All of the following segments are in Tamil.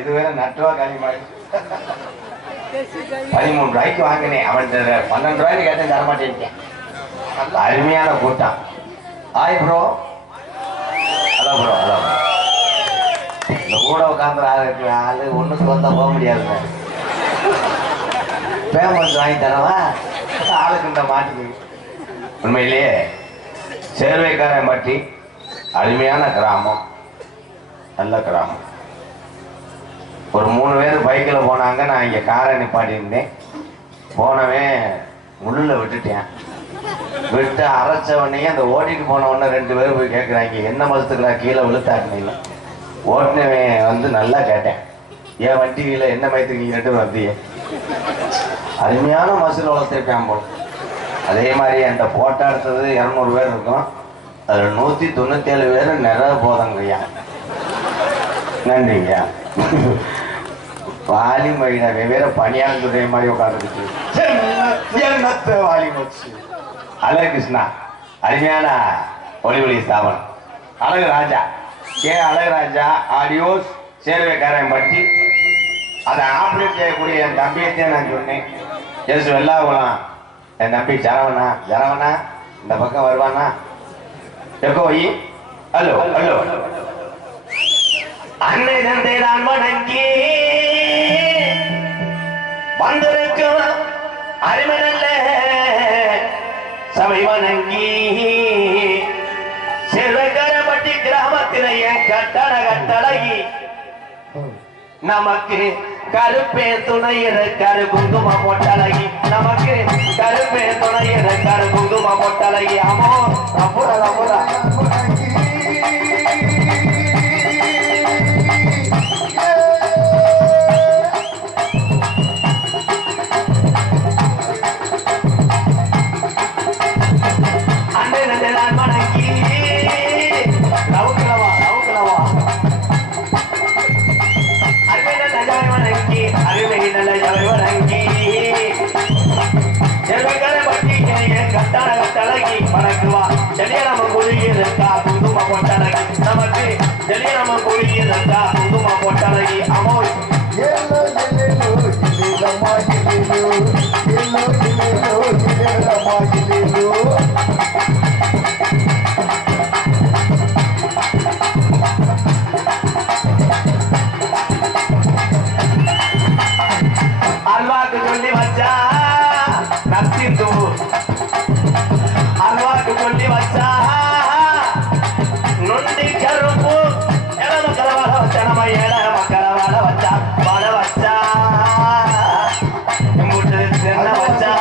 இது வேற நட்டுவா காலி மாதிரி 13 ரூபாய்க்கு வாங்கினேன். அவன் 12 ரூபாய்க்கு கேட்டேன், தரமாட்டேன். அருமையான கூட்டம். Hi bro. Hello bro. Hello. இந்த கூட உட்காந்து ஆளு ஒண்ணுக்கு வந்தா போக முடியாதுங்க. பேமெண்ட் வாங்கி தரவா ஆளுக்கு இந்த மாட்டுக்கு. உண்மையிலேயே சேர்வைக்காரன் பட்டி அருமையான கிராமம், நல்ல கிராமம். ஒரு 3 பேர் பைக்கில் போனாங்க. நான் இங்கே காரை நிப்பாட்டியிருந்தேன். போனவன் முள்ளில் விட்டுட்டேன். விட்டு அரைச்ச உடனே அந்த ஓட்டிட்டு போன உடனே 2 பேர் போய் கேட்குறாங்க, என்ன மதத்துக்குள்ள கீழே விழுத்தாட்டினீங்க. ஓட்டினவன் வந்து நல்லா கேட்டேன், ஏன் வண்டி கீழே என்ன மயத்துக்கு நீங்கள் 2 பேர் வந்தீங்க. அருமையான மசூல் வளர்த்துருப்பேன் போல். அதே மாதிரி அந்த போட்டோ எடுத்தது 200 பேர் இருக்கும். அதில் 197 பேர் நிறைய போதங்கய்யா. நன்றிங்கய்யா. வாலி மயில வெவ்வேறு பணியாந்துடைய மாதிரி உட்காந்துருச்சு. வாலி மச்சு அழகு கிருஷ்ணா அருமையான ஒளிவொலி ஸ்தாபனம். அழகு ராஜா அழகு ராஜா ஆடியோஸ் சேர்வைக்காரன் பற்றி அதை ஆப்ரேட் செய்யக்கூடிய என் தம்பியத்தையும் நான் சொன்னேன். எஸ் வெள்ளாகுலாம் என் தம்பி ஜரவனா இந்த பக்கம் வருவானா எப்போ வை. Hello hello. அன்னை தந்தை தான் வணங்கி வந்திருக்கும் அருமை நல்ல சபை வணங்கி செல்வகரப்பட்டி கிராமத்திலேயே கட்டழகி நமக்கு கருப்பே துணையிற கரு குங்கும பொட்டழகி. நமக்கு கருப்பே துணையிற கரு குங்கும பொட்டழகி. அமோ அப்புற அப்புற வணக்குவா ஜலியனம குடியிருக்கா குங்கும பொட்டழகி. நமக்கு ஜலியனம குடியிருக்கா குங்கும பொட்டழகி. அமோ அல்வாக்கு சொல்லி வச்சா நத்திந்து அல்வாக்கு சொல்லி வச்சா நொண்டி கருப்பு என மக்களை வாழ வச்சா நம்ம ஏழ மக்களை வாழ வச்சா வாழ வச்சா முட்டு தென்ன வச்சா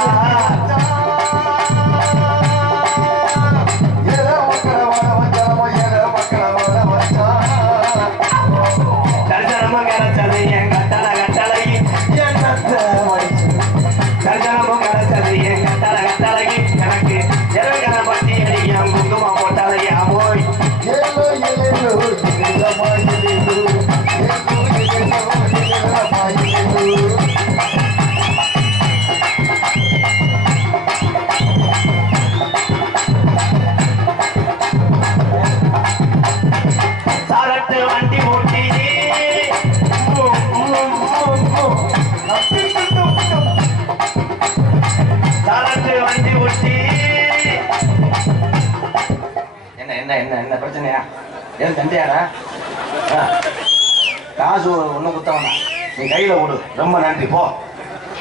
என்ன என்ன என்ன பிரச்சனையா? ஏன் தண்டையாடா? காசு ஒன்றும் குத்த வேணாம், நீ கையில் விடு. ரொம்ப நன்றி, போ.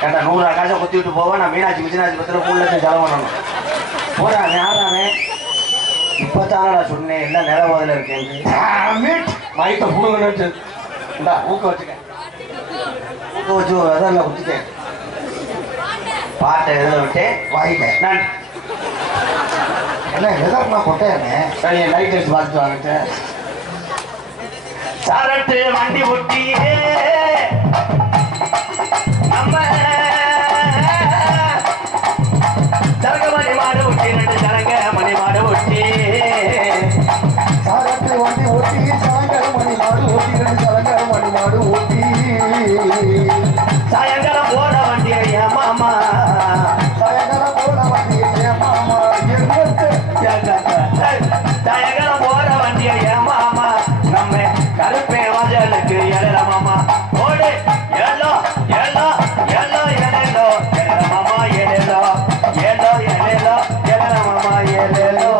ஏன்டா 100 காசை குத்தி விட்டு போவேன். நான் மீனாட்சி மிச்சினாட்சி பத்திர 3 லட்சம் செலவு பண்ணணும். போடா யாரானே? இப்போத்தானடா சொன்னேன் எல்லாம் நிலவாதில் இருக்கேன். மயத்தை புடுங்கன்னு இந்தா ஊக்க வச்சுக்க. ஊக்க வச்சு அதான் குத்திட்டேன். பாட்டை எழுத விட்டேன் வாயில. நான் என்ன எதா கொட்டேன்னு சரி லைட் அடிச்சு பார்த்துட்டு வாங்கிட்டு சரட்டு வண்டி ஒட்டியே நம்ம சரக மணி மாடு ஒட்டி 2 சரங்க மணி மாடு ஒட்டி சரட்டு வண்டி ஒட்டி சாயங்கால மணி மாடு ஓட்டி 2 சரங்க மணி மாடு ஓட்டி சாயங்காலம் போட வண்டி ஐயா மாமா சாயங்காலம் போட வண்டி ஐயா மாமா சாயங்காலம் போட வண்டி ஐயா மாமா நம்ம கருப்பே வாஜலுக்கு எழல மாமா ஓடு எழலோ எழலோ எழலோ எழலோ எழல மாமா எழலோ எழலோ எழலோ எழல மாமா எழலோ.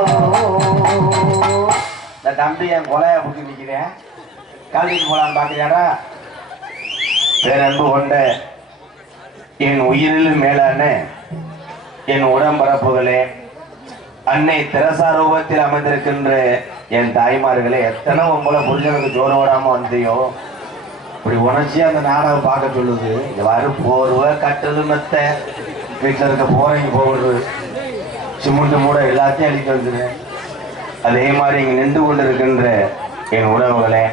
இந்த தம்பி என் கொலையை பிடிச்சி நிற்கிறேன். கல்விக்கு போலான்னு பார்க்குறியாடா? பேரன்பு கொண்ட என் உயிரிலும் மேலான என் உடம்பரப்புகளே, அன்னை தெரசா ரூபத்தில் அமைந்திருக்கின்ற என் தாய்மார்களே, எத்தனை உங்களை புரிஞ்சனுக்கு ஜோறு ஓடாம வந்தியோ இப்படி உணர்ச்சி அந்த நாடகம் பார்க்க சொல்லுது. இந்த வாரு போர்வை கட்டது மெத்த வீட்டில் இருக்க போறீங்க போகுது சிமெண்ட் மூட எல்லாத்தையும் அழிக்க வந்துடுறேன். அதே மாதிரி இங்கே நின்று கொண்டு இருக்கின்ற என் உறவுகளே,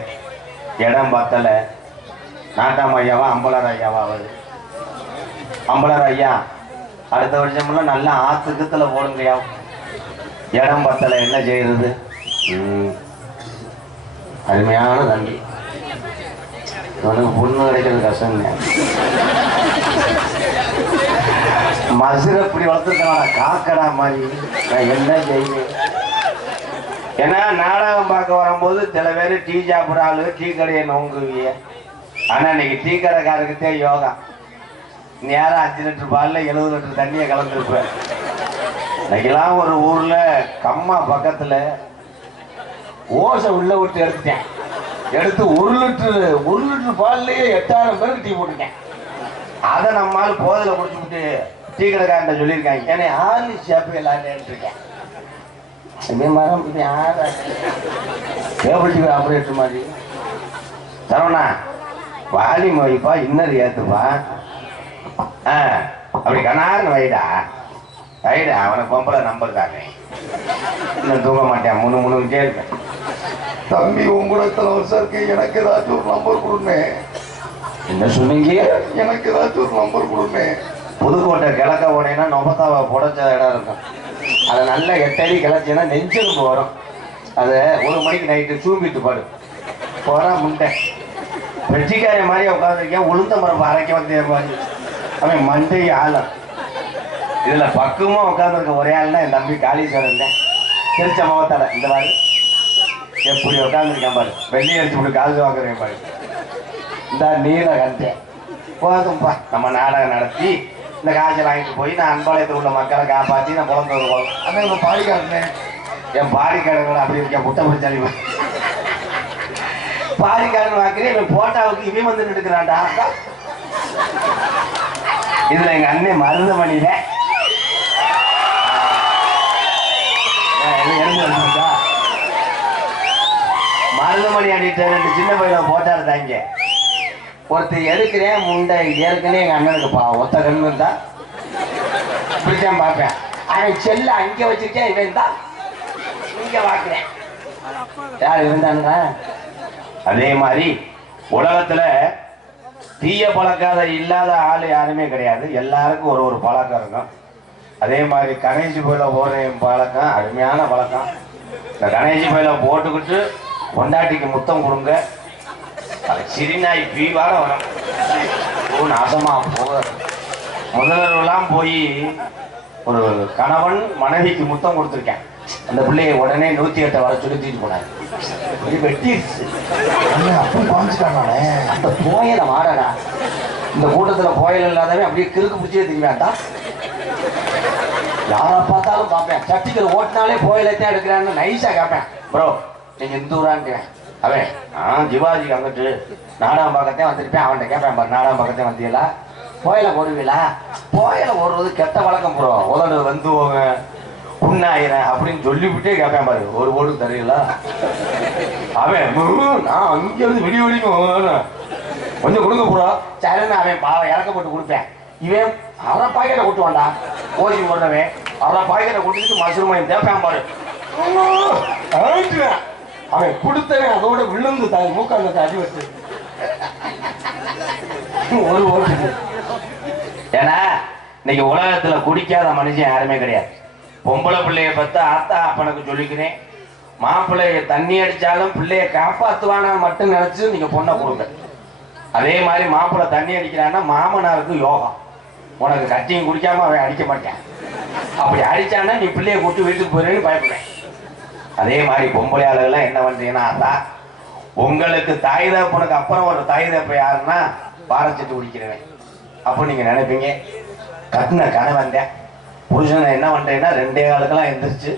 இடம் பத்தலை. நாட்டாம் ஐயாவா அம்பலர் ஐயாவா? ஆகுது அம்பலர் ஐயா அடுத்த வருஷம்லாம் நல்லா ஆத்துக்கத்தில் போடுங்கய்யா. இடம் பத்தலை, என்ன செய்யறது? அருமையான தம்பி, உனக்கு பொண்ணு கிடைக்கிறது கஷ்டம். மசுரை இப்படி வளர்த்துருக்கான காக்கடா மாதிரி நான் என்ன செய்வேன்? ஏன்னா நாடகம் பார்க்க வரும்போது சில பேர் டீ சாப்பிட்ற ஆளு டீ கடையை நோங்குவிய. ஆனால் இன்னைக்கு டீ கடைக்காரருக்கிட்டே யோகா. நேரம் 5 லிட்டர் பாலில் 70 லிட்டர் தண்ணியை கலந்துருப்பேன். இன்னைக்கெல்லாம் ஒரு ஊரில் கம்மா பக்கத்தில் ஓசை உள்ள விட்டு எடுத்துட்டேன். எடுத்து 1 லிட்டர் பால்லையே 8000 பேருக்கு டீ போட்டுட்டேன். அதை நம்மால் போதில் குடிச்சுக்கிட்டு டீ கடைக்காரன் சொல்லியிருக்காங்க. ஏன்னா ஆளு சேப்பு எல்லாரும் இருக்கேன். இதே மாதிரி கேபிள் டிவி ஆப்ரேட்டர் மாதிரி தரோண்ணா வாலி மொழிப்பா இன்னது ஏற்றுப்பா. அப்படி கண்ணாருன்னு வைடா வைடா. அவனை பொம்பளை நம்பர் காட்டேன். இன்னும் தூங்க மாட்டேன். முன்னுக்கிட்டே இருப்பேன். தம்பி உங்களோட இத்தனை வருஷம் இருக்கு, எனக்கு ஏதாச்சும் ஒரு நம்பர் கொடுமே. என்ன சொன்னீங்க? எனக்கு ஏதாச்சும் ஒரு நம்பர் கொடுமே. புதுக்கோட்டை கிழக்க போனேன்னா நொபத்தாவை புடைச்ச இடம் இருக்கும். அதை நல்லா 8 அடி கிளச்சின்னா நெஞ்செலும்பு வரும். அதை 1 மணிக்கு நைட்டு சூம்பிட்டு பாடு போறா முண்டை வெற்றிக்கார மாதிரி உட்காந்துருக்கேன். உளுந்த மரப்பு அரைக்க வந்தே மாதிரி அவன் மண்டை ஆளும். இதுல பக்குவமா உட்காந்துருக்க ஒரே ஆள்னா என் தம்பி காளீஸ்வரன் தான். திருச்ச முகத்தால இந்த மாதிரி எப்படி உட்காந்துருக்கேன் பாரு. வெள்ளி அடிச்சு விட்டு காசு வாங்குறேன் பாரு. இந்த நீல கண்டேன் போதும்பா. நம்ம நாடகம் நடத்தி இந்த காசை வாங்கிட்டு போய் நான் அன்பாளையத்தில் உள்ள மக்களை காப்பாற்றி நான் குழந்தை வருவோம். ஆனால் இப்போ பாடிக்காரன் என் பாடிக்காரங்களை அப்படி இருக்கேன். முட்டை பிடிச்சாலி பாடிக்காரன் வாக்குறேன். இவன் போட்டாவுக்கு இவன் வந்து எடுக்கிறான்டா. இதுல எங்க அண்ணன் மருதமணியில மருதமணி அடிட்டு 2 சின்ன பையனை போட்டா இருந்தாங்க. ஒருத்தர் எடுக்கிறேன் முண்டை ஏற்கனவே எங்கள் அண்ணனுக்கு ஒத்த கண்ணு இருந்தா இப்படித்தான் பார்ப்பேன். அவன் செல்ல அங்கே வச்சுருக்கேன். இவன் தான் இங்கே பார்க்குறேன். யார் இருந்தாங்க? அதே மாதிரி உலகத்தில் தீய பழக்காத இல்லாத ஆள் யாருமே கிடையாது. எல்லாருக்கும் ஒரு பழக்கம் இருக்கும். அதே மாதிரி கணேசி கோயில போகிற பழக்கம் அருமையான பழக்கம். இந்த கணேசி கோயில போட்டுக்கிட்டு பொண்டாட்டிக்கு முத்தம் கொடுங்க. சிறிநாய் பீவாட வரும். நாசமா போக முதலெல்லாம் போய் ஒரு கணவன் மனைவிக்கு முத்தம் கொடுத்துருக்கேன். அந்த பிள்ளையை உடனே 108 வர சொல்லி தூக்கிட்டு போனாங்க. வெட்டிடுச்சு. அப்படி பாஞ்சிட்டானே அந்த போயலை வாடடா. இந்த கூட்டத்தில் போயல் இல்லாதவன் அப்படியே கிறுக்கு பிடிச்சே தெரியாட்டா. யாரை பார்த்தாலும் பார்ப்பேன். சட்டிக்கிற ஓட்டினாலே போயலைத்தான் எடுக்கிறான்னு நைஸா கேட்பேன். ப்ரோ நீங்க இந்த ஊரான்ட்டேன் அவன் ஜிவாஜிக்கு அங்கிட்டு நாடகம் பக்கத்தே வந்துருப்பேன். அவன்கிட்ட கேட்பேன் பாரு, நாடகம் பக்கத்தே வந்தீங்களா, கோயில போடுவீங்களா? கோயில போடுறது கெட்ட வழக்கம் ப்ரோ, உதடு வந்து போங்க புண்ணாயிரம் அப்படின்னு சொல்லிவிட்டே கேட்பேன் பாரு, ஒரு போடு தெரியல. அவன் நான் அங்கிருந்து விடி விடிக்கும் கொஞ்சம் கொடுங்க ப்ரோ சரின்னு அவன் பாவம் இறக்கப்பட்டு கொடுப்பேன். இவன் அரை பாக்கெட்டை கொட்டுவான்டா, ஓசி போடுறவன் அரை பாக்கெட்டை கொட்டிட்டு மஷ்ரூம் தேப்பேன் பாரு, அவன் கொடுத்தவன் அதோட விழுந்து மூக்காந்த அடி வச்சு ஒரு ஓட்டு. ஏன்னா இன்னைக்கு உலகத்துல குடிக்காத மனுஷன் யாருமே கிடையாது. பொம்பளை பிள்ளைய பத்து ஆத்தா அப்பனுக்கு சொல்லிக்கிறேன், மாப்பிள்ளைய தண்ணி அடிச்சாலும் பிள்ளைய காப்பாத்துவானா மட்டும் நினைச்சு நீங்க பொண்ணை கொடுங்க. அதே மாதிரி மாப்பிள்ளை தண்ணி அடிக்கிறான்னா மாமனாருக்கு யோகம், உனக்கு கட்டியும் குடிக்காம அவன் அடிக்க மாட்டேன், அப்படி அடிச்சான்னா நீ பிள்ளைய கூட்டு வீட்டுக்கு போயிருன்னு பயப்படுவேன். அதே மாதிரி பொம்பளை ஆளுகள்லாம் என்ன பண்றீங்கன்னா, அதான் உங்களுக்கு தாய் தகப்பனுக்கு அப்புறம் ஒரு தாய் தகப்ப யாருன்னா பாரச்சிட்டு குடிக்கிறவன். அப்போ நீங்க நினைப்பீங்க கட்டின கணவன் புருஷனை என்ன பண்றேன்னா 2 காலுக்கெல்லாம் எந்திரிச்சு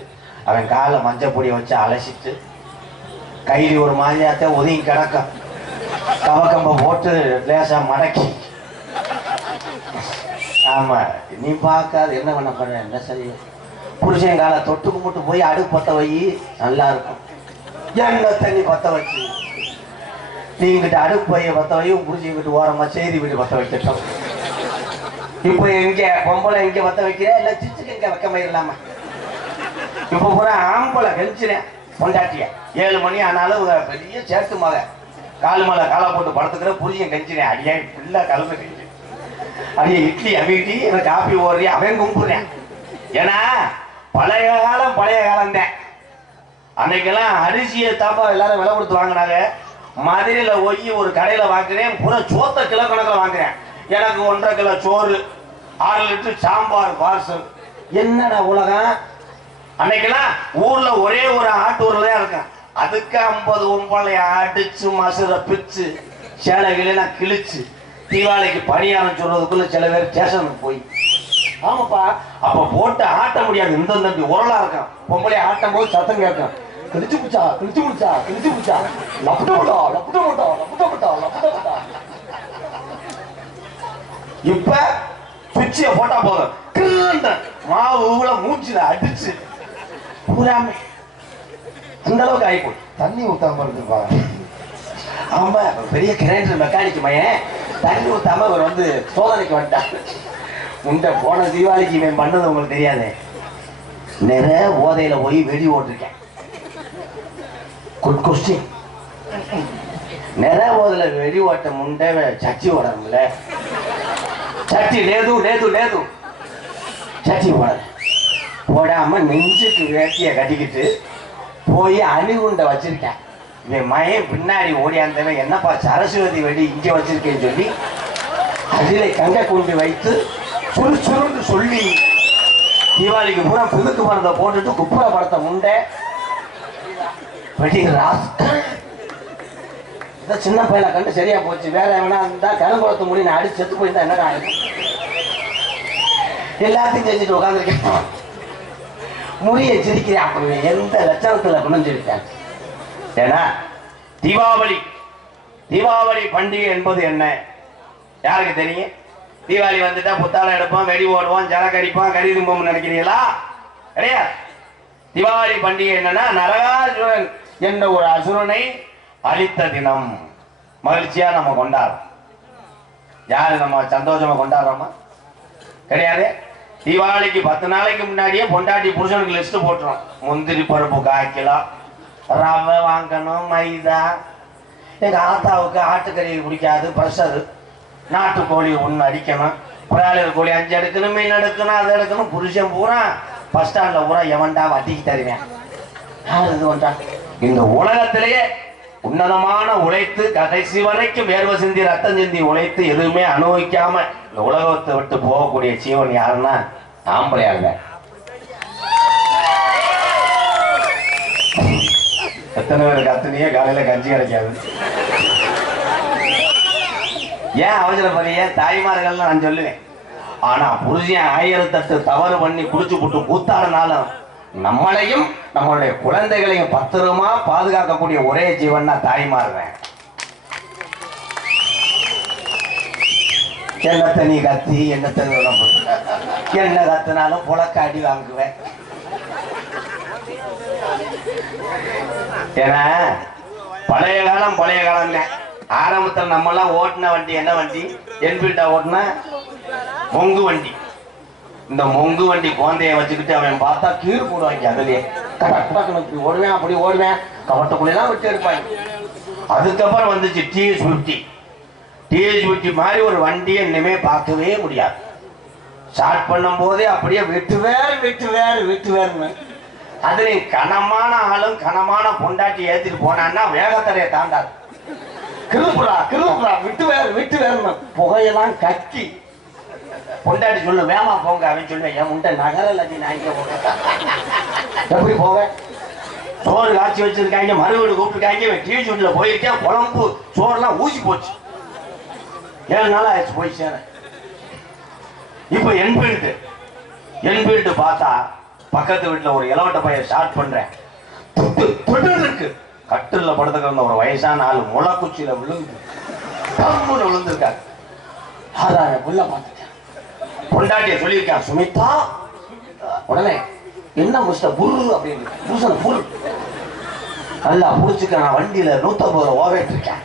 அவன் காலை மஞ்சள் பொடியை வச்சு அலசிட்டு கையில் ஒரு மாதிரியாத்த ஒதுங்கி கிடக்கும், கவக்கம்ப போட்டு லேசா மடக்கி, ஆமா நீ பார்க்காது என்ன பண்ண போற என்ன சரி, புருஷன் காலை தொட்டு கும்பிட்டு போய் அடுப்பு பத்த வை நல்லா இருக்கும், எண்ணெய் தண்ணி பத்த வச்சு நீங்கிட்ட அடுப்பு பைய பத்த வையும் புருஷங்கிட்டு ஓரமா செய்தி வீட்டு பத்த வைக்கட்டும். இப்ப எங்க பொம்பளை எங்க பத்த வைக்கிறேன் இல்ல சிச்சுக்கு எங்க வைக்க மயிரலாமா? இப்ப பூரா ஆம்பளை கழிச்சிறேன் பொண்டாட்டிய 7 மணி ஆனாலும் பெரிய சேர்த்து மக காலு மேல காலை போட்டு படுத்துக்கிற புருஷன் கஞ்சிறேன், அடியா பிள்ளை கலந்து கஞ்சி அடியே இட்லி அவிட்டி எனக்கு காப்பி ஓடுறேன் அவன் கும்பிடுறேன். ஏன்னா பழைய காலம் தான். அன்னைக்கெல்லாம் அரிசியை தாப்பா எல்லாரும் விலை கொடுத்து வாங்கினாங்க. மதுரையில போய் ஒரு கடையில வாங்குறேன், பூரா சோத்த கிலோ கணக்கில் வாங்குறேன். எனக்கு 1.5 கிலோ சோறு, 6 லிட்டர் சாம்பார் பார்சல். என்னடா உலகம்? அன்னைக்கெல்லாம் ஊர்ல ஒரே ஒரு ஆட்டூர்ல தான் இருக்கேன், அதுக்கு 50 ஒம்பளைய அடிச்சு மசுரை பிச்சு சேலைகளெல்லாம் கிழிச்சு தீபாவளிக்கு பணியாரம் சொல்றதுக்குள்ள சில பேர் ஸ்டேஷனுக்கு போய், ஆமாப்பா அப்ப போட்டு ஆட்ட முடியாது, இந்த தம்பி உரலா இருக்கான், பொம்பளை ஆட்டும் போது சத்தம் கேட்கும், கிழிச்சு பிடிச்சா கிழிச்சு பிடிச்சா கிழிச்சு பிடிச்சா லப்புட்ட மாட்டா லப்புட்ட மாட்டா லப்புட்ட மாட்டா லப்புட்ட மாட்டா. இப்ப பிச்சிய போட்டா போதும் மாவு மூச்சுல அடிச்சு பூராமே அந்த அளவுக்கு ஆகி போய் தண்ணி ஊத்தாம இருந்துப்பா. ஆமா பெரிய கிரைண்டர் மெக்கானிக் மையன் தண்ணி ஊத்தாம அவர் வந்து சோதனைக்கு வந்துட்டாங்க. உண்ட போன தீபாவளிக்கு இவன் பண்ணது உங்களுக்கு தெரியாது, நிறைய ஓதையில போய் வெடி ஓட்டிருக்கேன். Good question. நிறைய ஓதையில வெடி ஓட்ட முண்டை சச்சி ஓடணும்ல, சச்சி லேது லேது லேது சச்சி ஓட போடாம நெஞ்சுக்கு வேட்டிய கட்டிக்கிட்டு போய் அணிகுண்டை வச்சிருக்கேன். இவன் மயம் பின்னாடி ஓடியாந்தவன் என்னப்பா சரஸ்வதி வெடி இங்கே வச்சிருக்கேன்னு சொல்லி அதிலே கங்கை கொண்டு வைத்து சுரு சுருன்னு சொல்லி தீபாவளிக்கு பூரா புதுக்கு மரத்தை போட்டுட்டு குப்புற படத்தை முண்டை வெடி சின்ன பையனை கண்டு சரியா போச்சு. வேற வேணா இருந்தா கருங்குளத்து முடி நான் அடிச்சு செத்து போயிருந்தா என்னடா எல்லாத்தையும் செஞ்சுட்டு உட்காந்துருக்கேன். முடிய சிரிக்கிறேன், அப்படி எந்த லட்சணத்துல குணஞ்சிருக்கேன். ஏன்னா தீபாவளி பண்டிகை என்பது என்ன யாருக்கு தெரியும்? தீபாவளி வந்துட்டா புத்தாளம் எடுப்போம், வெடி ஓடுவோம், ஜலக்கடிப்போம், கறி தும்போம் நினைக்கிறீங்களா? கிடையாது. தீபாவளி பண்டிகை என்னன்னா நரகாசுரன் என்ற ஒரு அசுரனை அழித்த தினம். மகிழ்ச்சியா நம்ம கொண்டாடுறோம். யாரு நம்ம சந்தோஷமா கொண்டாடுறோமா? கிடையாது. தீபாவளிக்கு 10 நாளைக்கு முன்னாடியே பொண்டாட்டி புருஷனுக்கு லிஸ்ட் போட்டுரும். முந்திரி பருப்பு 1/4 கிலோ, ரவை வாங்கணும், மைதா, எங்க ஆத்தாவுக்கு ஆட்டுக்கறி பிடிக்காது, ப்ரெஷரு, நாட்டுக்கோழி 1 அடிக்கணும், பிராய்லர் கோழி 5 எடுக்கணும், மீன் எடுக்கணும், அதை எடுக்கணும். புருஷன் பூரா பஸ் ஸ்டாண்ட்ல பூரா எவன்டா வட்டிக்கு தருவேன். யார் இது வந்தான்? இந்த உலகத்திலேயே உன்னதமான உழைத்து கடைசி வரைக்கும் வேர்வை சிந்தி ரத்தம் சிந்தி உழைத்து எதுவுமே அனுபவிக்காம இந்த உலகத்தை விட்டு போகக்கூடிய ஜீவன் யாருன்னா ஆம்பளையாங்க. எத்தனை பேர் கத்துனியே காலையில கஞ்சி கிடைக்காது. ஏன் அவசரப்படுறிய? தாய்மார்கள் நான் சொல்லுவேன். ஆனா புருஷன் 1008 தவறு பண்ணி குடிச்சு போட்டு கூத்தாடினாலும் நம்மளையும் நம்மளுடைய குழந்தைகளையும் பத்திரமா பாதுகாக்கக்கூடிய ஒரே ஜீவன் தான் தாய்மார்றேன். என்னத்தை நீ கத்தி என்னத்தை என்ன கத்தினாலும் புழக்க அடி வாங்குவேன். ஏன்னா பழைய காலம் ஆரம்பத்தில் நம்ம எல்லாம் ஓட்டின வண்டி என்ன வண்டி? என்பீல்டா ஓட்டின மொங்கு வண்டி. இந்த மொங்கு வண்டி குழந்தைய வச்சுக்கிட்டு அவன் பார்த்தா கீழ் போடுவாங்க. அதுலயே இப்படி ஓடுவேன் அப்படி ஓடுவேன், கவட்டக்குள்ளெல்லாம் விட்டு எடுப்பாங்க. அதுக்கப்புறம் வந்துச்சு TH50 மாதிரி ஒரு வண்டியை இனிமே பார்க்கவே முடியாது. ஸ்டார்ட் பண்ணும் போதே அப்படியே வெட்டுவேர்னு அதுலயும் கனமான ஆளும் கனமான பொண்டாட்டி ஏத்திட்டு போனான்னா வேகத்தடையை தாண்டாது. கிருப்புறா விட்டுவேர்னு புகையெல்லாம் கட்டி பொண்டாட்டி சொல்லு வேமா போங்க. அவன் சொல்லுவேன் என் முண்டை நகரல நான் இங்க போக எப்படி போவேன்? சோறு காய்ச்சி வச்சிருக்காங்க, மறுவீடு கூப்பிட்டுருக்காங்க, TH50 போயிருக்கேன். குழம்பு சோறுலாம் ஊசி போச்சு. 7 நாள் ஆயிடுச்சு போய் சேர. இப்ப என்பீல்டு பார்த்தா பக்கத்து வீட்டுல ஒரு இளவட்ட பையன் ஸ்டார்ட் பண்றேன். இருக்கு கட்டில படுத்துக்கிற ஒரு வயசான ஆளு முளைக்குச்சியில விழுந்திருக்காரு. அதான் புள்ள பார்த்துட்டேன். பொண்டாட்டிய சொல்லியிருக்கேன், சுமிதா உடனே என்ன மிஸ்டர் புரு அப்படின்னு புருஷன் புரு நல்லா புடிச்சுக்க. நான் வண்டியில 150 ரூபா ஓவேட்டு இருக்கேன்.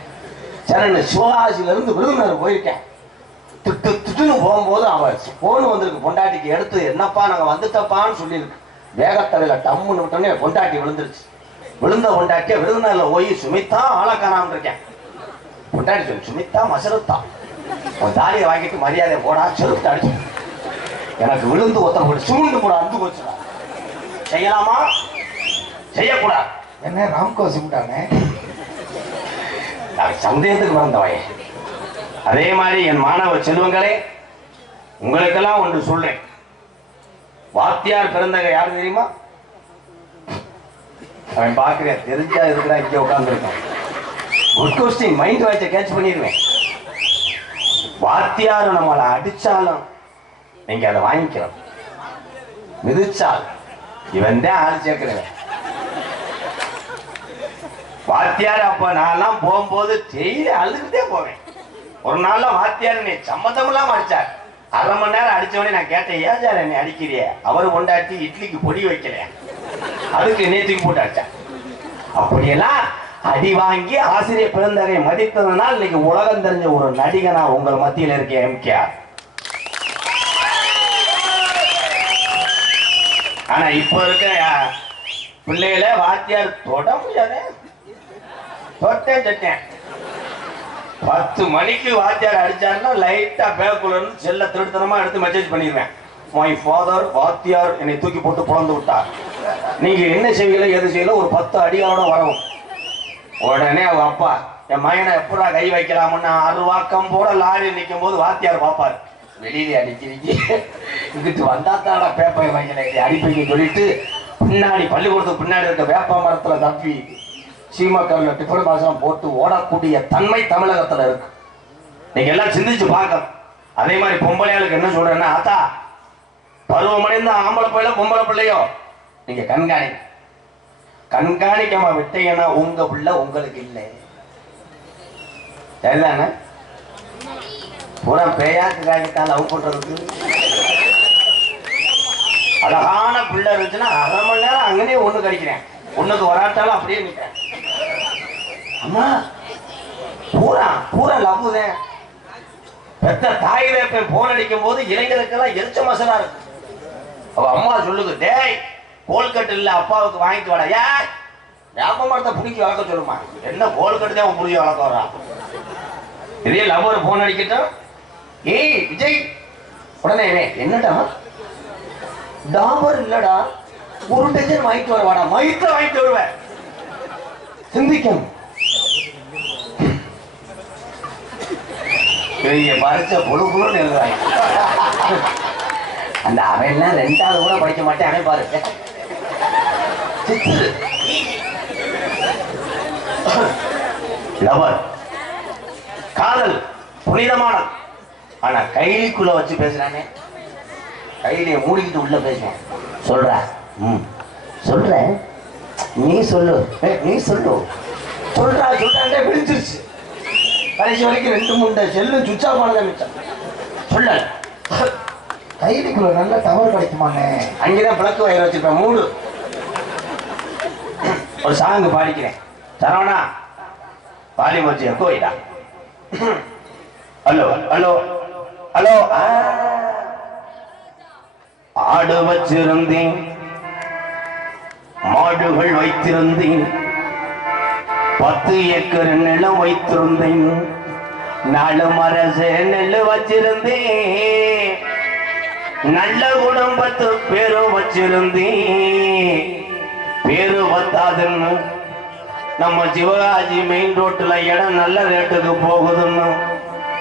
சரண சிவகாசியில இருந்து விருதுநகர் போயிருக்கேன். திட்டுன்னு போகும்போது அவன் போன் வந்திருக்கு பொண்டாட்டிக்கு. எடுத்து என்னப்பா நாங்க வந்துட்டப்பான்னு சொல்லியிருக்கு. வேகத்தடையில டம்முன்னு விட்டோன்னே பொண்டாட்டி விழுந்துருச்சு. விழுந்த பொண்டாட்டிய விருதுநகர்ல போய் சுமிதா ஆளக்கானாம இருக்கேன். பொண்டாட்டி சொல்லு சுமிதா மசருத்தா உன் தாலியை வாங்கிட்டு மரியாதை போடா செருப்பு அடிச்சு எனக்கு விழுந்து ஒருத்தன் போட்டு சுருண்டு போட அந்து போச்சுடா. செய்யலாமா செய்யக்கூடாது என்ன ராம்கோ சிமிட்டானே சந்தேகத்துக்கு வந்தவன். அதே மாதிரி என் மாணவ செல்வங்களே, உங்களுக்கெல்லாம் ஒன்று சொல்றேன். வாத்தியார் பிறந்தவங்க யாரு தெரியுமா? அவன் பார்க்கிறேன் தெரிஞ்சா இருக்கிறா இங்கே உட்கார்ந்துருக்கான். குட் கொஸ்டின், மைண்ட் வாய்ஸை கேட்ச் பண்ணிடுவேன். வாத்தியார் நம்மளை அடிச்சாலும் நீங்க அதை வாங்கிக்கிறோம். மிதிச்சால் இவன் தான் ஆள் சேர்க்கிறவன். வாத்தியார் அப்ப நான் போகும்போது டெய்லி அழுதுகிட்டே போவேன். ஒரு நாள்ல வாத்தியார் என்னை சம்மந்தம் இல்லாம அடிச்சார். 1/2 மணி நேரம் அடிச்சவனே நான் கேட்டேன், ஏன் சார் என்னை அடிக்கிறிய? அவரு கொண்டாட்டி இட்லிக்கு பொடி வைக்கல, அதுக்கு நேற்றுக்கு போட்டு அடிச்சார். அப்படியெல்லாம் அடி வாங்கி ஆசிரியர் பிறந்தகை மதித்ததுனால் இன்னைக்கு உலகம் தெரிஞ்ச ஒரு நடிகனா உங்கள் மத்தியில் இருக்க எம்கேஆர். ஆனா இப்ப இருக்க பிள்ளைகளை வாத்தியார் தொட முடியாது. தொட்டேன் 10 மணிக்கு வாத்தியார் அடிச்சாருன்னா லைட்டா பேக்குள்ள இருந்து செல்ல திருத்தனமா எடுத்து மெசேஜ் பண்ணிடுவேன். மை ஃபாதர் வாத்தியார் என்னை தூக்கி போட்டு புலந்து விட்டார். நீங்க என்ன செய்யல எது செய்யல ஒரு 10 அடிகளோட வரவும். உடனே அவங்க அப்பா என் மகனை எப்படா கை வைக்கலாம்னு அருவாக்கம் போட லாரி நிற்கும் போது வாத்தியார் பாப்பாரு, வெளியிலே அடிக்கிறீங்க இங்கிட்டு வந்தா தாடா பேப்பை வைக்கல அடிப்பீங்க சொல்லிட்டு பின்னாடி பள்ளிக்கூடத்துக்கு பின்னாடி இருக்க வேப்ப மரத்துல தப்பி சீமாக்கரில் டிஃபன் பாசனம் போட்டு ஓடக்கூடிய தன்மை தமிழகத்துல இருக்கு. நீங்க எல்லாம் சிந்திச்சு பார்க்கணும். அதே மாதிரி பொம்பளையாளுக்கு என்ன சொல்றேன்னா, ஆத்தா பருவமடைந்த ஆம்பளை பிள்ளை பொம்பளை பிள்ளையோ நீங்க கண்காணிக்காம விட்டீங்கன்னா உங்க பிள்ளை உங்களுக்கு இல்லை. சரிதானே? பூரா பேயாக்கு காய்த்தால் லவ் பண்றதுக்கு அழகான பிள்ளை இருந்துச்சுன்னா 1/2 மணி நேரம் அங்கனே ஒண்ணு கடிக்கிறேன், ஒண்ணுக்கு வராட்டாலும் அப்படியே நிற்கிறேன். அம்மா பூரா லவ்வுதேன். பெத்த தாய் வேப்பன் போன் அடிக்கும் போது இளைஞருக்கெல்லாம் எரிச்ச மசலா இருக்கு. அவ அம்மா சொல்லுது, டேய் கோல்கட்டு இல்ல அப்பாவுக்கு வாங்கிட்டு வாடா. ஏன் வேப்ப மரத்தை புடிக்கி வளர்க்க சொல்லுமா? என்ன கோல்கட்டு தான் புடிக்கி வளர்க்க வரா? இதே லவ்வர் போன் அடிக்கட்டும், ஏய் விஜய் உடனே என்னடா டாபர் இல்லடா ஒரு டஜன் வாங்கிட்டு வர வாடா. மயிற்ற வாங்கிட்டு வருவேன். சிந்திக்கணும். பறிச்ச பொழுப்புன்னு எழுதுவாங்க. அந்த அவெல்லாம் 2வது கூட படிக்க மாட்டேன். அவன் பாரு லவர் காதல் புனிதமானது. ஆனா கைலிக்குள்ள வச்சு பேசுறானே, கைலியை மூடிக்கிட்டு உள்ள பேசுவேன். சொல்ற சொல்றேன், நீ சொல்லு. நீ சொல்லு. சொல்றாண்டே பிடிச்சிருச்சு. கடைசி வரைக்கும் 2-3 செல்லு சுவிட்ச் ஆஃப் ஆனதா மிச்சம். சொல்ல கைதிக்குள்ள நல்ல டவர் கிடைக்குமாண்ணே. அங்கேதான் பிளக்கு வயிறு வச்சிருப்பேன். மூடு. ஒரு சாங்கு பாடிக்கிறேன். சரவணா பாடி வச்சு கோயிடா. Hello hello hello. ஆடு வச்சிருந்தேன், மாடுகள் வைத்திருந்தேன், 10 ஏக்கர் நிலம் வைத்திருந்தேன், 4 மரசு நெல்லு வச்சிருந்தேன், நல்ல குடும்பத்து பேரும் வச்சிருந்தேன். பேரு பத்தாதுன்னு நம்ம சிவகாசி மெயின் ரோட்டுல இடம் நல்ல ரேட்டுக்கு போகுதுன்னு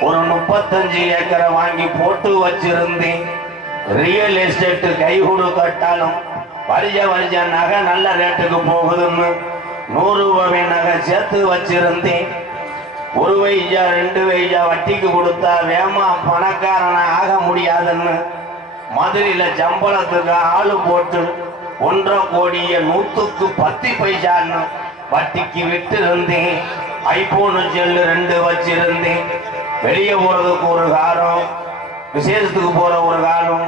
ஒரு 35 ஏக்கரை வாங்கி போட்டு வச்சிருந்தேன். ரியல் எஸ்டேட் கைகூடு கட்டாலும் வருஷ நகை நல்ல ரேட்டுக்கு போகுதுன்னு 100 ரூபாய் நகை சேர்த்து வச்சிருந்தேன். 1 பைசா 2 பைசா வட்டிக்கு கொடுத்தா வேமா பணக்காரனை ஆக முடியாதுன்னு மதுரையில சம்பளத்துக்கு ஆளு போட்டு 1.5 கோடியை 100க்கு 10 பைசான்னு வட்டிக்கு விட்டு இருந்தேன். ஐபோன் செல்லு 2 வச்சிருந்தேன். வெளியே போறதுக்கு ஒரு காரம், விசேஷத்துக்கு போற ஒரு காரம்,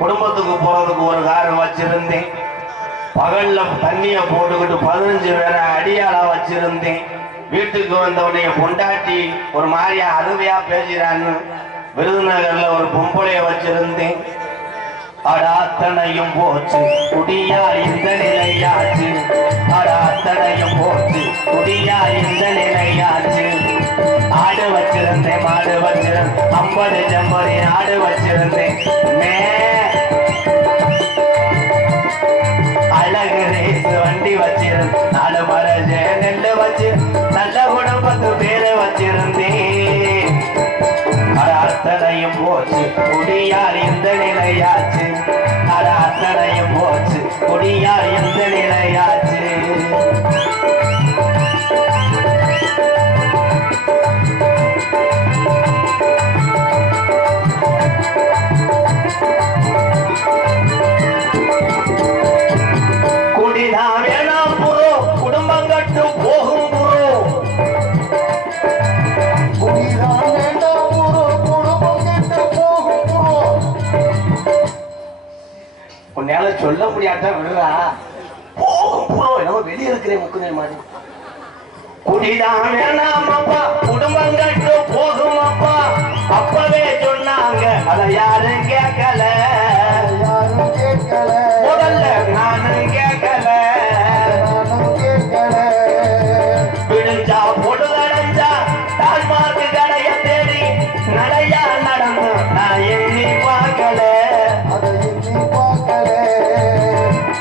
குடும்பத்துக்கு போறதுக்கு ஒரு காரம் வச்சிருந்தேன். பகல்ல தண்ணிய போட்டுக்கிட்டு 15 பேரை அடியாளா வச்சிருந்தேன். வீட்டுக்கு வந்தவுடைய பொண்டாட்டி ஒரு மாதிரியா அருமையா பேசுறான்னு விருதுநகர்ல ஒரு பொம்பளைய வச்சிருந்தேன். அடாத்தனையும் போச்சு குடியா இந்த நிலையாச்சு, அடாத்தனையும் போச்சு குடியா இந்த நிலையாச்சு. ஆடு வச்சிருந்தேன், மாடு வச்சிருந்தேன், 50 ஜம்பரி ஆடு வச்சிருந்தேன். அழகு ரேஸ் வண்டி வச்சிருந்தேன், 4 மரசு நெல்லு வச்சு நல்ல குடும்பத்து பேரை வச்சிருந்தேன். அத்தனையும் போச்சு குடியார் இந்த நிலையாச்சு, அத்தனையும் போச்சு குடியார் இந்த நிலையாச்சு. குடிதான் வேணாம் புரோ, குடும்பம் கட்டு போகும் புரோ. குடிதான் வேண்டாம் புரோ, குடும்பம் கட்டு போகும் புரோ. உன்னால சொல்ல முடியாட்டா விடுறா. போகும் புரோ, என்னவோ வெளியே இருக்கிறேன் முக்குனே மாதிரி. குடிதான் வேணாம் அப்பா, குடும்பம் கட்டு போகும் அப்பா. அப்பவே சொன்னாங்க, அத யாரும் கேட்கல, யாரும் கேட்கல. முதல்ல நானும் கேட்கல, விடுஞ்சா பொடுதடைஞ்சா தாய்மார்க்கு கடைய தேடி நடையா நடந்து நான் எண்ணி பார்க்கல,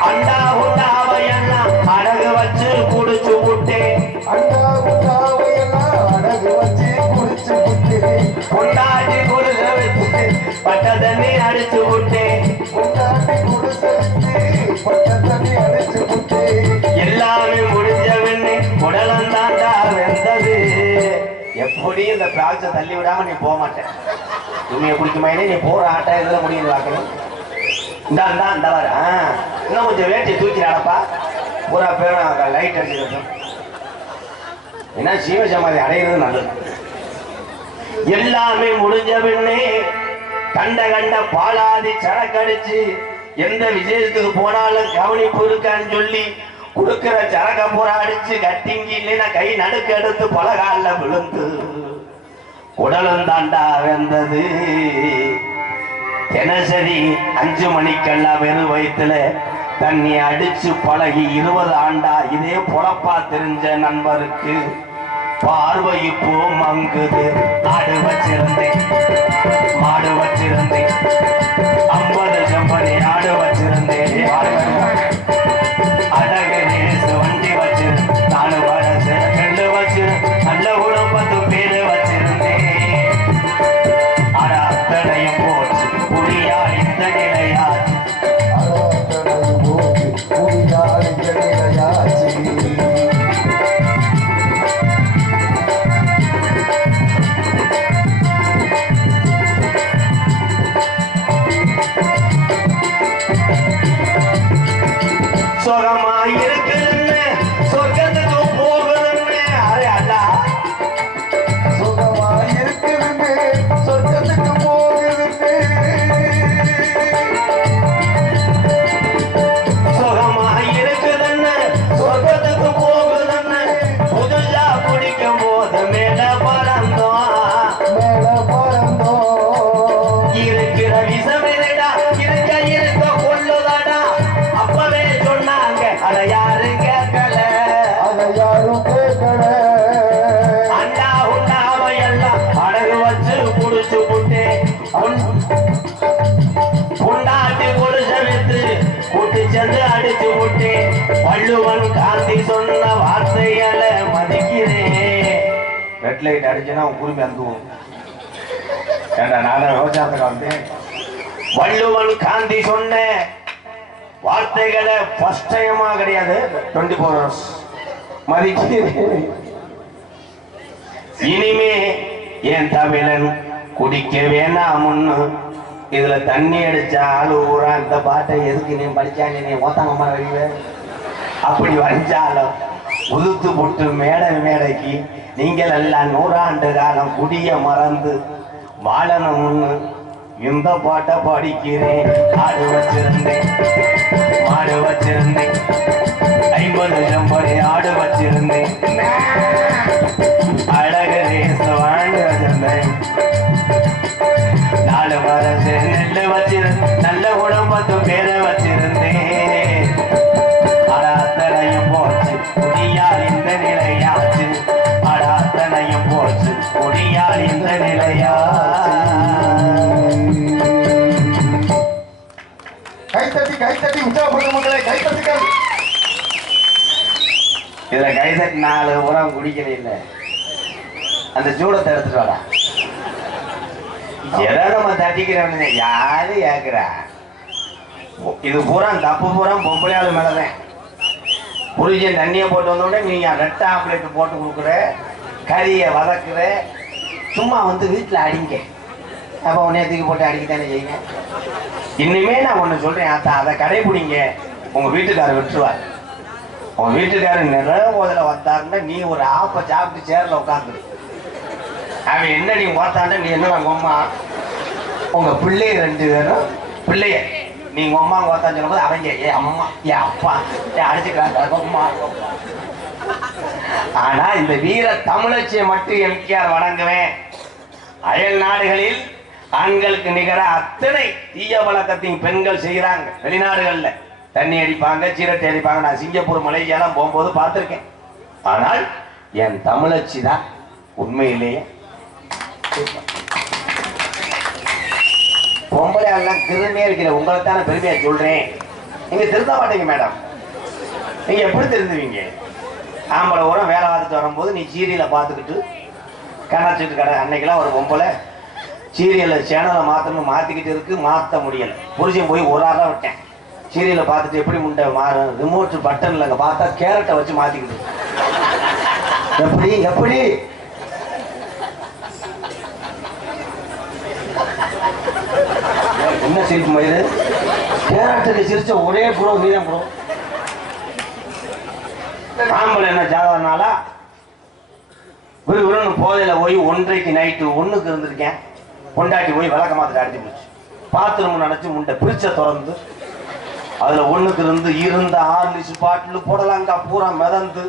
அண்டா உண்டாவையெல்லாம் அழகு வச்சு குடிச்சு விட்டேன், கொண்டாடி குடிச வச்சு பட்ட தண்ணி அடிச்சு விட்டேன், எல்லாமே முடிஞ்ச வெண்ணி உடலம் தாண்டா வெந்தது. எப்படி இந்த பிராக்ச தள்ளி விடாம நீ போக மாட்டேன். உண்மையை குடிக்குமா நீ போற ஆட்டா இதுல முடியுது பார்க்கணும். இந்த வர இன்னும் கொஞ்சம் வேட்டியை தூக்கிடாடப்பா. பூரா பேரும் லைட் அடிச்சு ஏன்னா சீவ சமாதி அடையிறது நல்லது. எல்லாமே முடிஞ்ச பின்னே கண்ட பாலாதி சரக்கடிச்சு எந்த விசேஷத்துக்கு போனாலும் கவனிப்பு இருக்கான்னு சொல்லி கொடுக்கிற சரக்க பூரா அடிச்சு கட்டிங்கி இல்லைன்னா கை நடுக்க எடுத்து பலகால விழுந்து உடலும் தாண்டா வெந்தது. தினசரி 5 மணிக்கெல்லாம் வெறும் வயிற்றுல தண்ணி அடிச்சு பழகி 20 ஆண்டா இதே பொழப்பா தெரிஞ்ச நண்பருக்கு பார்வை இப்போ மங்குது. ஆடு வச்சிருந்தேன், மாடு வச்சிருந்தேன், 50 ஜம்பரி ஆடு வச்சிருந்தேன், அழகு நேசு வண்டி வச்சிருந்தேன், 4 மரசு நெல்லு வச்சிருந்தேன், நல்ல குடும்பத்து பேரு வச்சிருந்தேன். ஆனா அத்தனையும் போச்சு குடியா இந்த நிலையாச்சு, சுகமா இருக்குதுன்னு சொர்க்கத்துக்கு போகுதுன்னு அரே அல்லா சுகமா இருக்குதுன்னு சொர்க்கத்துக்கு போகுதுன்னு சுகமா இருக்குதுன்னு சொர்க்கத்துக்கு போகுதுன்னு புதுசா குடிக்கும் போது மேல பறந்தோம் இருக்கிற விஷமேடா இருக்க கொள்ளுதாடா அப்பவே சொன்னாங்க அத யாரும் கேட்கல அண்டா உண்டாவ எல்லாம் அடகு வச்சு குடிச்சு புட்டு புண்டாட்டி கொலுச வித்து கூட்டி சென்று அடிச்சு விட்டு வள்ளுவன் காந்தி சொன்ன வார்த்தைகளை மதிக்கிறேன். ரெட் லைட் அடிச்சுன்னா குருமி அந்துவோம். ஏண்டா நான் விவசாயத்துக்கு வந்தேன். வள்ளுவன் காந்தி சொன்ன வார்த்தைகளை ஃபர்ஸ்ட் டைமா கிடையாது 24 hours மதிக்கிறேன். இனிமே என் தமிழன் குடிக்க வேணாமுன்னு இதுல தண்ணி அடிச்சா ஆளு ஊரா இந்த பாட்டை எதுக்கு நீ படிச்சாங்க நீ ஓத்தாங்கம்மா வழிவ அப்படி வரைஞ்சாலும் உதுத்து போட்டு மேடைக்கு நீங்கள் எல்லாம் 100 ஆண்டு காலம் குடிய மறந்து வாழணும்னு இந்த பாட்டை படிக்கிறேன். ஆடு வச்சிருந்தேன் மாடு வச்சிருந்தேன் 50 செம்படி ஆடு வச்சிருந்தேன் அழகு தேச வாழ்ந்து வச்சிருந்தேன் 4 வருஷ நெல்லு வச்சிருந்தேன் நல்ல உடம்பத்தும் பேரை வச்சிருந்தேன். அட அத்தனையும் போச்சு குடியால் இந்த நிலையாச்சு அட அத்தனையும் போச்சு குடியால் இந்த நிலையா. கைத்தட்டி உற்சாகப்படுத்த மக்களை கைத்தட்டுகள். இதுல கைதட்டி 4 உரம் குடிக்கல இல்ல அந்த சூடத்தை எடுத்துட்டு வாடா. எதை நம்ம தட்டிக்கிறவங்க யாரு ஏக்குறா? இது பூரா தப்பு பூரா பொம்பளையாளு மேலதான். புரிஜன் தண்ணியை போட்டு வந்தோடனே நீங்க ரெட் ஆம்லேட் போட்டு கொடுக்குற கறியை வதக்குற சும்மா வந்து வீட்டில் அடிங்க. அப்போ உன்னைய தூக்கி போட்டு அடிக்கத்தானே செய்யுங்க. இன்னுமே நான் ஒன்று சொல்றேன் அத்தா அதை கடைபிடிங்க. உங்க வீட்டுக்காரர் விட்டுருவார். உங்க வீட்டுக்காரர் நிறைய போதில் வந்தாருன்னா நீ ஒரு ஆப்பை சாப்பிட்டு சேர்ல உட்காந்துரு. அவன் என்ன நீ பார்த்தாண்ட நீ என்ன உங்க அம்மா உங்க பிள்ளைய 2 பேரும் பிள்ளைய நீங்க அம்மா பார்த்தான்னு சொல்லும் போது அவங்க ஏ அம்மா ஏ அப்பா ஏ அடிச்சுக்கிறாங்க அம்மா. ஆனா இந்த வீர தமிழச்சியை மட்டும் எம்கேஆர் வணங்குவேன். அயல் நாடுகளில் ஆண்களுக்கு நிகர அத்தனை தீய பழக்கத்தையும் பெண்கள் செய்கிறாங்க. வெளிநாடுகள்ல தண்ணி அடிப்பாங்க சீரட்டை அடிப்பாங்க. நான் சிங்கப்பூர் மலேசியாலாம் போகும்போது பார்த்துருக்கேன். ஆனால் என் தமிழச்சி தான் உண்மையிலேயே பொம்பளை எல்லாம் திரும்பியே இருக்கிற உங்களை தானே பெருமையா சொல்றேன். நீங்க திருந்த மாட்டீங்க மேடம். நீங்க எப்படி திருந்துவீங்க? ஆம்பளை உரம் வேலை பார்த்துட்டு வரும்போது நீ சீரியலை பார்த்துக்கிட்டு கணச்சிட்டு கடை அன்னைக்கெல்லாம் ஒரு பொம்பளை சீரியலை சேனலை மாற்றணும் மாற்றிக்கிட்டு இருக்கு மாற்ற முடியலை. புருஷன் போய் ஒரு ஆளாக விட்டேன். சீரியலை பார்த்துட்டு எப்படி முண்டை மாறும் ரிமோட் பட்டனில் அங்கே பார்த்தா கேரட்டை வச்சு மாற்றிக்கிட்டு எப்படி எப்படி என்ன சிரிப்பு மயிறு? கேரட்டுக்கு சிரிச்ச ஒரே ப்ரோ நீதான் ப்ரோ. ஆம்பளை என்ன ஜாதகனாலா விறுவிறுன்னு போதையில போய் 1:30 நைட்டு 1க்கு இருந்திருக்கேன். பொண்டாட்டி போய் விளக்க மாத்திர அடிச்சு போச்சு. பாத்ரூம் நினைச்சு முண்டை பிரிச்ச திறந்து அதுல 1க்கு இருந்து இருந்த 6 பாட்டில் போடலாங்க பூரா மிதந்து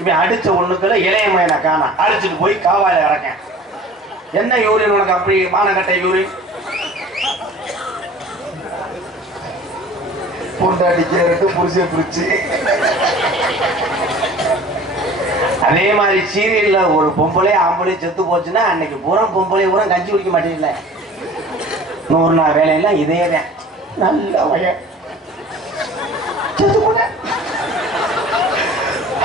இவன் அடிச்ச 1க்குள்ள இளைய மயனை காணா அடிச்சுட்டு போய் காவாயில இறக்கேன். என்ன யூரின் உனக்கு அப்படி மானகட்டை யூரின்? பொண்டாட்டி கேரட்டு புருஷன் பிரிச்சு. அதே மாதிரி சீரியல்ல ஒரு பொம்பளை ஆம்பளை செத்து போச்சுன்னா அன்னைக்கு பூரா பொம்பளை பூரா கஞ்சி குடிக்க மாட்டேங்கல. 100 நாள் வேலையெல்லாம் இதே தான். நல்ல வயல் செத்து போன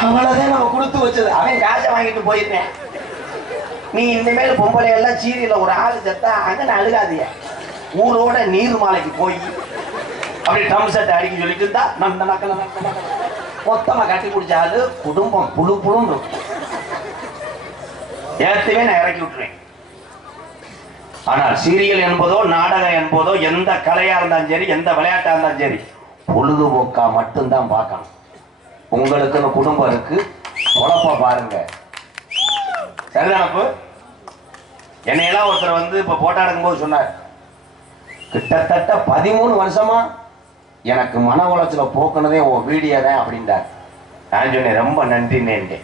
அவ்வளவுதான் நம்ம கொடுத்து வச்சது. அவன் காசை வாங்கிட்டு போயிருந்தேன். நீ இனிமேல் பொம்பளை எல்லாம் சீரியல்ல ஒரு ஆள் செத்தா அங்கே அழுகாதிய ஊரோட நீர்மாலைக்கு போய் அப்படி ட்ரம் செட் அடிக்க சொல்லிட்டு இருந்தா நந்த நக்கல மொத்தமா கட்டி குடிச்சாலு குடும்பம் புழு புழுன்னு ஏற்கனவே நான் இறக்கி விட்டுருவேன். ஆனால் சீரியல் என்பதோ நாடகம் என்பதோ எந்த கலையா இருந்தாலும் சரி எந்த விளையாட்டா இருந்தாலும் சரி பொழுதுபோக்கா மட்டும்தான் பார்க்கணும். உங்களுக்குன்னு குடும்பம் இருக்கு, குழப்ப பாருங்க. சரிதானப்பு? என்னையெல்லாம் ஒருத்தர் வந்து இப்ப போட்டோ எடுக்கும் போது சொன்னார், கிட்டத்தட்ட 13 வருஷமா எனக்கு மன உளைச்சல போக்குனதே உன் வீடியோ தான் அப்படின்றார். நான் சொன்னேன் ரொம்ப நன்றின்னு.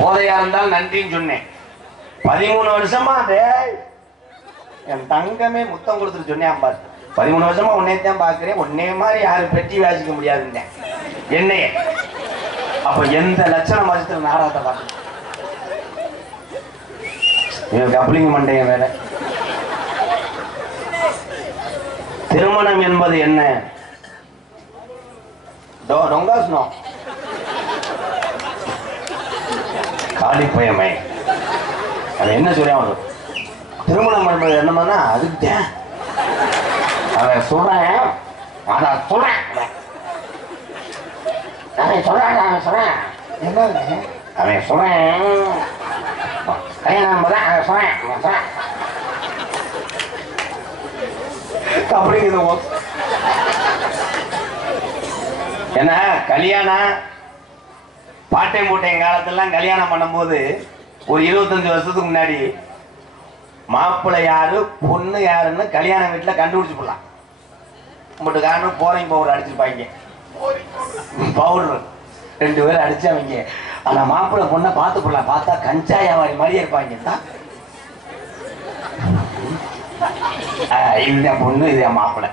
போதையா இருந்தாலும் நன்றின்னு சொன்னேன். 13 வருஷமா என் தங்கமே முத்தம் கொடுத்துட்டு சொன்னேன் பாரு, 13 வருஷமா உன்னையத்தான் பாக்குறேன், உன்னைய மாதிரி யாரும் பெட்டி வாசிக்க முடியாதுங்க என்னைய. அப்ப எந்த லட்சண மாசத்துல நாடகத்தை பார்க்க கப்ளிங் மண்டைய வேற. திருமணம் என்பது என்ன? காலிப்பயமை. அவன் என்ன சொல்றான், திருமணம் என்பது என்னமானா அதுக்கு அவன் சொல்றேன், அதான் சொல்றேன் அவன் சொல்றேன் அவன் சொல்றேன் என்ன அவன் சொல்றேன் கல்யாணம் சொல்றேன் அப்படிங்குது. என்ன கல்யாணம் பாட்டையும் போட்டையும் காலத்திலாம் கல்யாணம் பண்ணும்போது ஒரு 25 வருஷத்துக்கு முன்னாடி மாப்பிள்ளை யாரு பொண்ணு யாருன்னு கல்யாண வீட்டுல கண்டுபிடிச்சு போடலாம். மட்டும் காரணம் போரிங் பவுடர் அடிச்சிருப்பாங்க, பவுடர் 2 பேரும் அடிச்சு அவங்க அந்த மாப்பிள்ளை பொண்ணை பார்த்து போடலாம். பார்த்தா கஞ்சாயாவாடி மாதிரியே இருப்பாங்க. இதுதான் பொண்ணு இதுதான் மாப்பிள்ளை.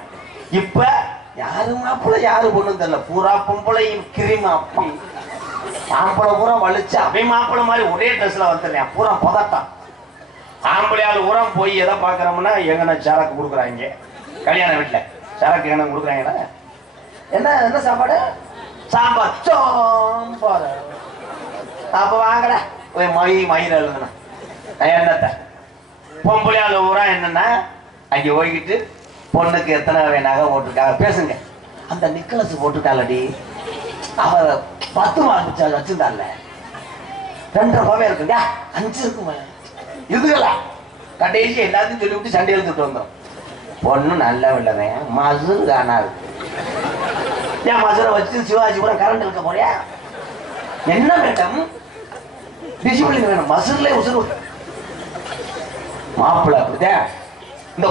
இப்ப யாரு மாப்பிள்ளை யாரு பொண்ணு தெரியல, பூரா பொம்பளையும் கிரிமா அப்படி மாப்பிள்ளை பூரா வலிச்சு அவை மாப்பிள்ளை மாதிரி ஒரே ட்ரெஸ்ல வந்துடுறேன், பூரா பதட்டம். ஆம்பளையால் உரம் போய் எதை பாக்குறோம்னா எங்கன்னா சரக்கு கொடுக்குறாங்க கல்யாண வீட்டுல, சரக்கு என்ன கொடுக்குறாங்கன்னா என்ன என்ன சாப்பாடு, சாம்பார் சாம்பார். அப்ப வாங்கல மயிர் எழுதுனா என்னத்த பொம்பளையால் ஊரா என்னன்னா அங்கே போய்கிட்டு பொண்ணுக்கு எத்தனை நகை போட்டிருக்காங்க பேசுங்க. அந்த நிக்கலஸ் போட்டுட்டாலடி அவ 10 மார்க் வச்சிருந்தால 2.5 ரூபாவே இருக்குங்க, 5 இருக்குமா இதுகளா கடைசி எல்லாத்தையும் சொல்லி விட்டு சண்டை எழுத்துட்டு வந்தோம். பொண்ணு நல்ல வில்லவன் மசுறு காணாது. ஏன் மசுரை வச்சு சிவாஜிபுரம் கரண்ட் இருக்க போறியா என்ன மேடம் டிசிப்ளின் வேணும், மசுர்ல உசுறு. மாப்பிள்ளை அப்படிதான். இந்த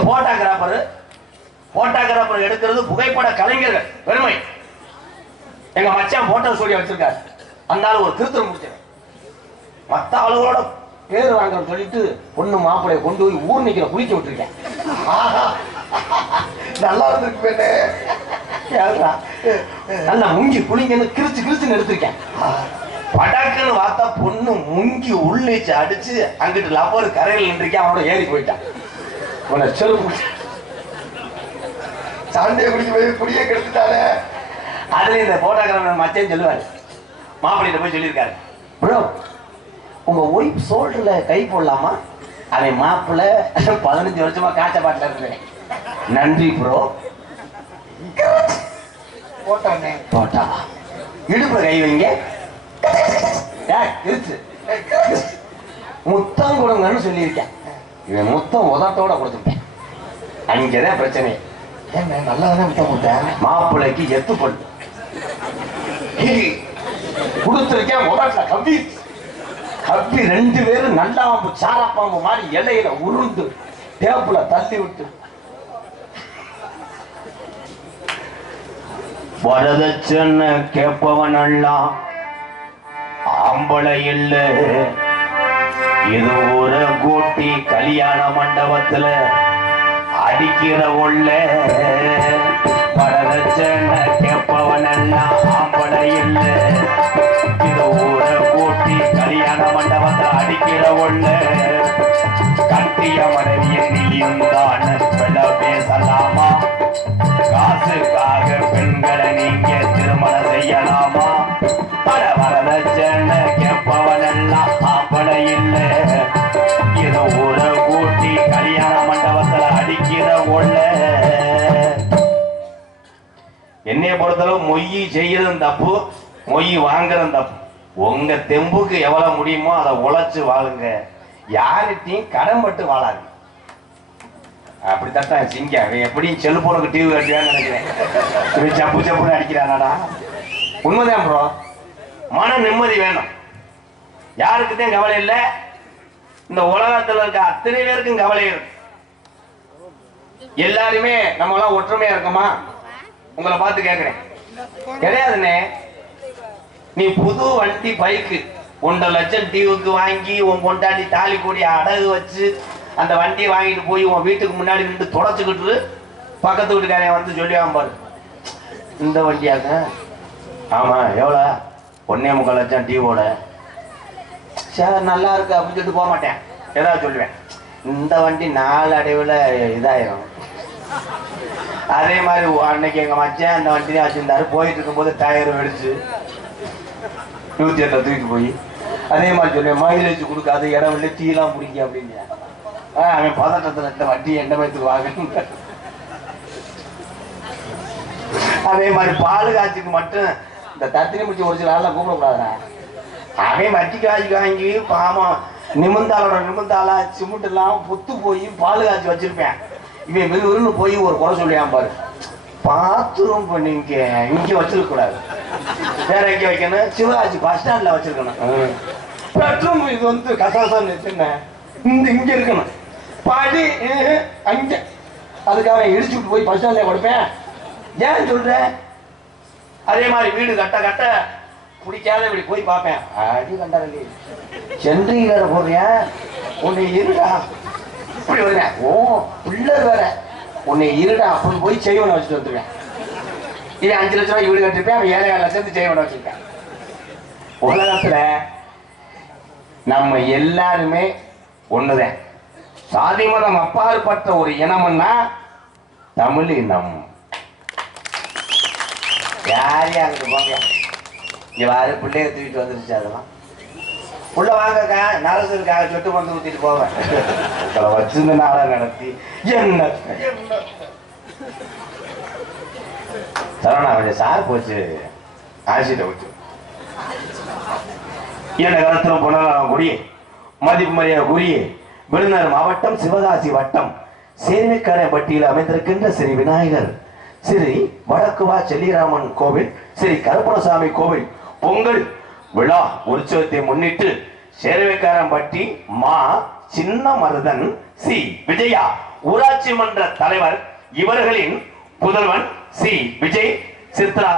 போட்டோகிராஃபர் எடுக்கிறது புகைப்பட கலைஞர்கள் பெருமை. எங்க மச்சான் போட்டோ ஸ்டுடியோ வச்சிருக்காரு, அந்த ஆளு ஒரு திருத்தம் முடிச்சேன். மத்த ஆளுகளோட பேர் வாங்குற சொல்லிட்டு பொண்ணு மாப்பிள்ளைய கொண்டு போய் ஊர் நிக்கிற குளிக்க விட்டுருக்கேன். நல்லா இருக்கு, நல்லா முங்கி குளிங்கன்னு கிழிச்சு கிழிச்சுன்னு எடுத்திருக்கேன். படாக்குன்னு பார்த்தா பொண்ணு முங்கி உள்ளிச்சு அடிச்சு அங்கிட்டு லப்பர் கரையில் நின்றுக்கேன். அவனோட ஏறி போயிட்டான். உன்னை செருப்பு சாண்டியை குடிக்க போய் குடியே கெடுத்துட்டானே. அதுல இந்த போட்டோகிராஃபர் மச்சேன்னு சொல்லுவாரு, மாப்பிள்ளையிட்ட போய் சொல்லியிருக்காரு, ப்ரோ உங்க ஒய்ஃப் சோல்டர்ல கை போடலாமா? அவன் மாப்பிள்ளை 15 வருஷமா காய்ச்ச பாட்டில இருக்கிறேன். நன்றி ப்ரோ. போட்டானே போட்டா இடுப்புல கை வைங்க, முத்தம் கொடுங்கன்னு சொல்லியிருக்கேன். இவன் முத்தம் உதட்டோட கொடுத்துட்டேன். அங்கதான் பிரச்சனை. ஏன் நல்லா தானே முத்தம் கொடுத்தேன். மாப்பிள்ளைக்கு எத்து பொண்ணு கொடுத்துருக்கேன். உதட்டல கப்பி 2 பேரும் நல்லாம்பு சாரப்பாம்பு மாதிரி இலையில உருண்டு டேப்புல தள்ளி விட்டு வரதட்சணை கேட்பவன் எல்லாம் ஆம்பளை இல்ல. இது ஒரு கூட்டி கல்யாண மண்டபத்துல அடிக்கிற உள்ள. வரதட்சணை கேட்பவன் எல்லாம் ஆம்பளை இல்ல. இது ஒரு கூட்டி கல்யாண மண்டபத்துல அடிக்கிற உள்ள. கட்டிய மனைவியை நீயும் தான் வெள்ள பேசலாமா? காசுக்காக பெண்களை நீங்க திருமணம் செய்யலாமா? பல வரதட்சணை கேட்பவன் எல்லாம் ஆம்பளை இல்லை. இது ஒரு கூட்டி கல்யாண மண்டபத்துல அடிக்கிற உள்ள. என்னைய பொறுத்தளவு மொய் செய்யறதும் தப்பு, மொய் வாங்குறதும் தப்பு. உங்க தெம்புக்கு எவ்வளவு முடியுமோ அதை உழைச்சு வாழுங்க. யார்கிட்டையும் கடன் பட்டு வாழாது. அப்படித்தான் சிங்க அவன் எப்படியும் செல்போனுக்கு டிவி கட்டுவான்னு நினைக்கிறேன். இவன் சப்பு சப்புன்னு அடிக்கிறானாடா. உண்மைதான் ப்ரோ. மன நிம்மதி வேணும். யாருக்குத்தான் கவலை இல்லை? இந்த உலகத்தில் இருக்க அத்தனை பேருக்கும் கவலை இருக்கு. எல்லாருமே நம்ம எல்லாம் ஒற்றுமையா இருக்கோமா? உங்களை பார்த்து கேட்கிறேன். கிடையாதுண்ணே. நீ புது வண்டி பைக்கு 1.5 லட்சம் டிவிக்கு வாங்கி உன் கொண்டாடி தாலி கூடி அடகு வச்சு அந்த வண்டியை வாங்கிட்டு போய் உன் வீட்டுக்கு முன்னாடி நின்று தொடச்சுக்கிட்டு பக்கத்து வீட்டுக்காரன் வந்து சொல்லிவான் பாரு, இந்த வண்டியாங்க. ஆமா எவ்வளோ? 1.25 லட்சம் டிவியோட. சரி நல்லா இருக்கு அப்படின்னு சொல்லிட்டு போக மாட்டேன். ஏதாவது சொல்லுவேன், இந்த வண்டி நாளடைவில் இதாயிரும். அதே மாதிரி அன்னைக்கு எங்க மச்சான் அந்த வண்டி தான் வச்சிருந்தாரு. போயிட்டு இருக்கும்போது டயர் வெடிச்சு 108 தூக்கிட்டு போய் அதே மாதிரி சொல்லுவேன், மைலேஜ் கொடுக்காது, இடம் இல்லை, டீலாம் பிடிக்க அப்படின்னு. அவன் பதட்டத்தில் இந்த வண்டி எந்த மயத்துக்கு வாங்கணும். அதே மாதிரி பால் காய்ச்சிக்கு மட்டும் இந்த தத்தினி முடிச்சு ஒரு சில ஆளெல்லாம் கூப்பிடக்கூடாதுண்ணா. அவன் வட்டி காய்ச்சி வாங்கி பாவம் நிமிந்தாளா சிமெண்ட் எல்லாம் பொத்து போய் பால் காய்ச்சி வச்சிருப்பேன். இவன் வெறுன்னு போய் ஒரு குறை சொல்லியான் பாரு, பாத்ரூம் நீங்க இங்க வச்சிருக்க கூடாது, வேற எங்க வைக்கணும், சிவகாசி பஸ் ஸ்டாண்ட்ல வச்சிருக்கணும். பெட்ரூம் இது வந்து கசாசம் இங்க இருக்கணும், பாடி அங்க. அதுக்காக இடிச்சுட்டு போய் பஸ் ஸ்டாண்ட்ல கொடுப்பேன். ஏன் சொல்ற? அதே மாதிரி வீடு கட்ட கட்ட பிடிக்காத இப்படி போய் பார்ப்பேன். அடி கண்டாங்க சென்ட்ரி வேற போடுறியா, உன்னை இருடா இப்படி வருவேன். ஓ பிள்ளை வேற, உன்னை இருடா அப்படின்னு போய் செய்வனை வச்சுட்டு வந்துருவேன். இவன் 5 லட்சம் ரூபாய் வீடு கட்டிருப்பேன், அவன் 7,5 லட்சத்துக்கு செய்வனை வச்சிருக்கேன். உலகத்துல நம்ம எல்லாருமே ஒண்ணுதான். சாதி மதம் அப்பாற்பட்ட ஒரு இனம்னா தமிழ் இனம். யார் யாருக்கு போங்க, இங்க வாரு பிள்ளைய தூக்கிட்டு வந்துருச்சு. அதெல்லாம் உள்ள வாங்கக்கா, நரசருக்காக சொட்டு மருந்து ஊத்திட்டு போவேன். வச்சிருந்த நாடகம் நடத்தி என்ன சரவணா கொஞ்சம் சார் போச்சு ஆசிட்ட வச்சு என்ன காலத்துல பொன்னலாம் குடி மதிப்பு மரியாதை குறி விருதுநகர் மாவட்டம் சிவகாசி வட்டம் சேமிக்கரைப்பட்டியில் அமைந்திருக்கின்ற ஸ்ரீ விநாயகர், ஸ்ரீ வடக்குவா செல்லிராமன் கோவில், ஸ்ரீ கருப்பணசாமி கோவில் பொங்கல் விழா உற்சவத்தை முன்னிட்டு சேர்வைக்காரன்பட்டி மா சின்ன மருதன் சி விஜயா ஊராட்சி மன்ற தலைவர் இவர்களின் புதல்வன் சி விஜய் சித்ரா,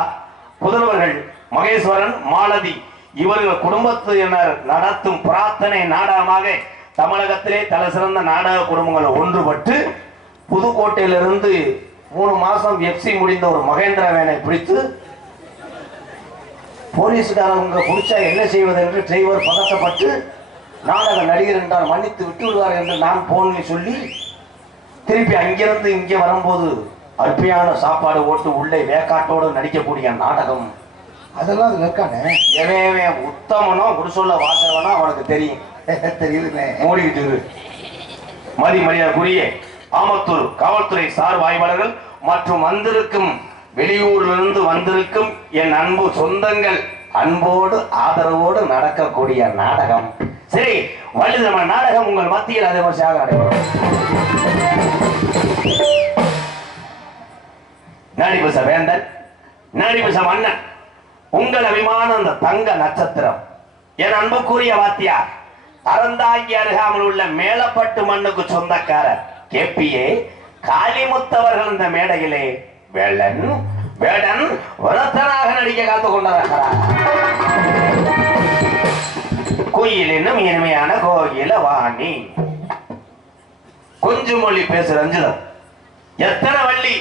புதல்வர்கள் மகேஸ்வரன் மாலதி இவர்கள் குடும்பத்தினர் நடத்தும் பிரார்த்தனை நாடகமாக தமிழகத்திலே தலை சிறந்த நாடக குடும்பங்கள் ஒன்றுபட்டு புதுக்கோட்டையிலிருந்து 3 மாசம் எஃப்சி முடிந்த ஒரு மகேந்திர வேனை பிடித்து போலீஸ்காரங்க பிடிச்சா என்ன செய்வது என்று டிரைவர் பதட்டப்பட்டு நாடக நடிகர் என்றால் மன்னித்து விட்டு விடுவார் என்று நான் போன்னு சொல்லி திருப்பி அங்கிருந்து இங்கே வரும்போது அருமையான சாப்பாடு ஓட்டு உள்ளே வேக்காட்டோடு நடிக்கக்கூடிய நாடகம். அதெல்லாம் அதுல இருக்கானே. எவன் உத்தமனோ குடிசொல்ல வாசகனோ அவனுக்கு தெரியும். தெரியுதுண்ணே. மூடிக்கிட்டு மரியாதைக்குரிய ஆமத்தூர் காவல்துறை சார் ஆய்வாளர்கள் மற்றும் வந்திருக்கும் வெளியூரிலிருந்து வந்திருக்கும் என் அன்பு சொந்தங்கள் அன்போடு ஆதரவோடு நடக்கக்கூடிய நாடகம் சரி வள்ளிதம நாடகம் உங்கள் மத்தியில் அதே வருஷமாக நடைபெறும். நடிபுச வேந்தன், நடிபுச மன்னன், உங்கள் அபிமான அந்த தங்க நட்சத்திரம் என் அன்புக்குரிய வாத்தியார் அறந்தாங்கி அருகாமல் உள்ள மேலப்பட்டு மண்ணுக்கு சொந்தக்காரர் கேபிஏ காளிமுத்தவர்கள் இந்த மேடையிலே வேடன் வேடன் வரத்தனாக நடிக்க காத்து கொண்டிருக்கிறார். கோயில் என்னும் இனிமையான கோயில வாணி கொஞ்சம் மொழி பேசு ரஞ்சிதம். எத்தனை வள்ளி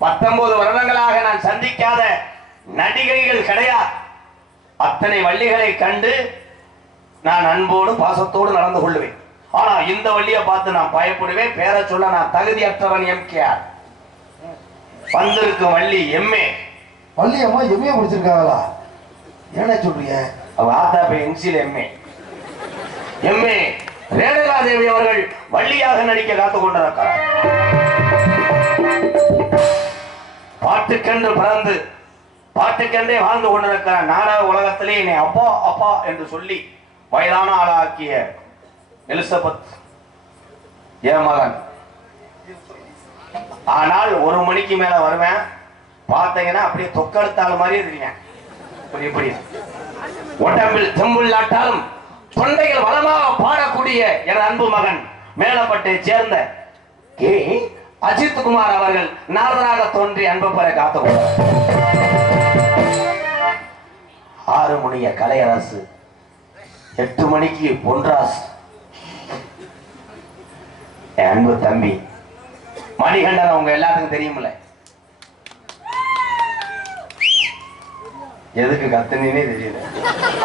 19 வருடங்களாக நான் சந்திக்காத நடிகைகள் கிடையாது. அத்தனை வள்ளிகளை கண்டு நான் அன்போடு பாசத்தோடு நடந்து கொள்வேன். ஆனா இந்த வள்ளியை பார்த்து நான் பயப்படுவேன். பேரை சொல்ல நான் தகுதியற்றவன். எம்கேஆர் வந்திருக்கும் வள்ளி எம்ஏ. வள்ளி அம்மா எம்ஏ முடிச்சிருக்காங்களா? என்ன சொல்றீங்க? NCL MA. எம்ஏ ரேணுகா தேவி அவர்கள் வள்ளியாக நடிக்க காத்துக் கொண்டிருக்கிறார். பாட்டுக்கென்று பிறந்து பாட்டுக்கென்றே வாழ்ந்து கொண்டிருக்கிறார். நாடக உலகத்திலே என்னை அப்பா அப்பா என்று சொல்லி வயதான ஆளாக்கிய எலிசபெத் என் மகன் ஆனால் 1 மணிக்கு மேல வருவேன். பார்த்தீங்கன்னா அப்படியே தொக்கெடுத்தாள் மாதிரியே தெரியும். இப்படி உடம்பில் செம்புள்ளாட்டாலும் தொண்டைகள் வளமாக பாடக்கூடிய எனது அன்பு மகன் மேலப்பட்டை சேர்ந்த கே அஜித் குமார் அவர்கள் நாதராக தோன்றி அன்பு பெற காத்து 6 மணிய கலையரசு, 8 மணிக்கு பொன்ராசு, என் அன்பு தம்பி மணிகண்டன். அவங்க எல்லாத்துக்கும் தெரியுமில்ல எதுக்கு கத்துனே தெரியல.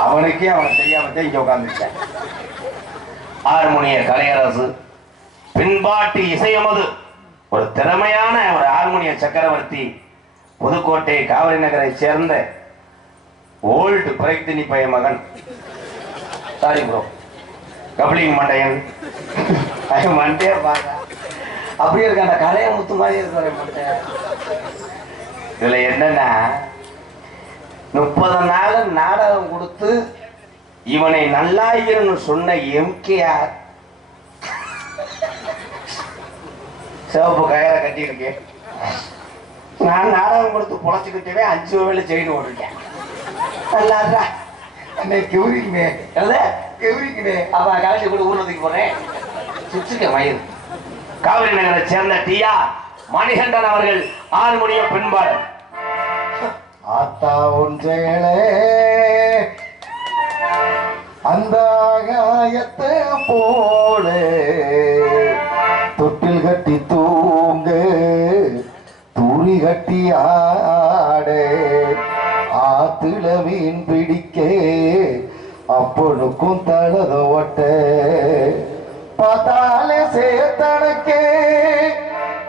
அவனுக்கே அவனுக்கு தெரியாமத்தே இங்க உட்கார்ந்துட்டேன். 6 மணிய கலையரசு, பின்பாட்டி இசையமது, ஒரு திறமையான ஒரு ஹார்மோனிய சக்கரவர்த்தி, புதுக்கோட்டை காவிரி நகரை சேர்ந்த ஓல்டு பிரைத்தினி பைய மகன். Sorry bro, கபிலிங் மண்டையன். மண்டையே பாக்க அப்படியே இருக்க, அந்த கலைய முத்து மாதிரி இருக்கிற மண்டை. இதுல என்னன்னா 30 நாள் நாடகம் கொடுத்து இவனை நல்லாயிரன்னு சொன்ன எம்கேஆர் சிவப்பு கயிற கட்டி இருக்கேன். நான் நாடகம் கொடுத்து பொழைச்சுக்கிட்டவே 5 வேலை செயின் ஓட்டிருக்கேன். நல்லாதா கெவுரிக்குமே கெவுரிக்குமே. அப்ப கலட்டி கூட ஊர்வதுக்கு போறேன். சுச்சுக்க மயிர். காவிரி நகரை சேர்ந்த டியா மணிகண்டன் அவர்கள் 6 மணிய பின்பாடு. ஆத்தா ஒன்றேளே அந்த ஆகாயத்தை போல தொட்டில் கட்டி தூங்க தூரி கட்டி ஆட ஆத்துல மீன் பிடிக்க அப்பனுக்கும் தளத ஓட்ட பார்த்தாலே சேத்தனக்கே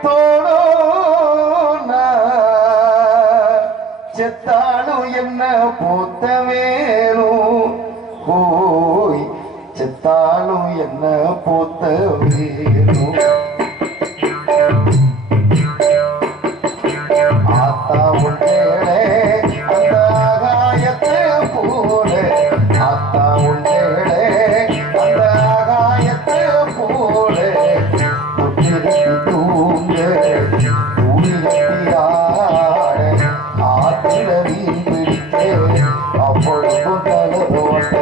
தோணோ செத்தாலும் என்ன பூத்த வேணும் போய் செத்தாலும் என்ன பூத்த வேணும் ஆத்தா உண்டேளே அந்த ஆகாயத்தை போல ஆத்தா உண்டேளே அந்த ஆகாயத்தை போல தொட்டில் தூங்க தூளி அப்பொழுதும் தலதோட்ட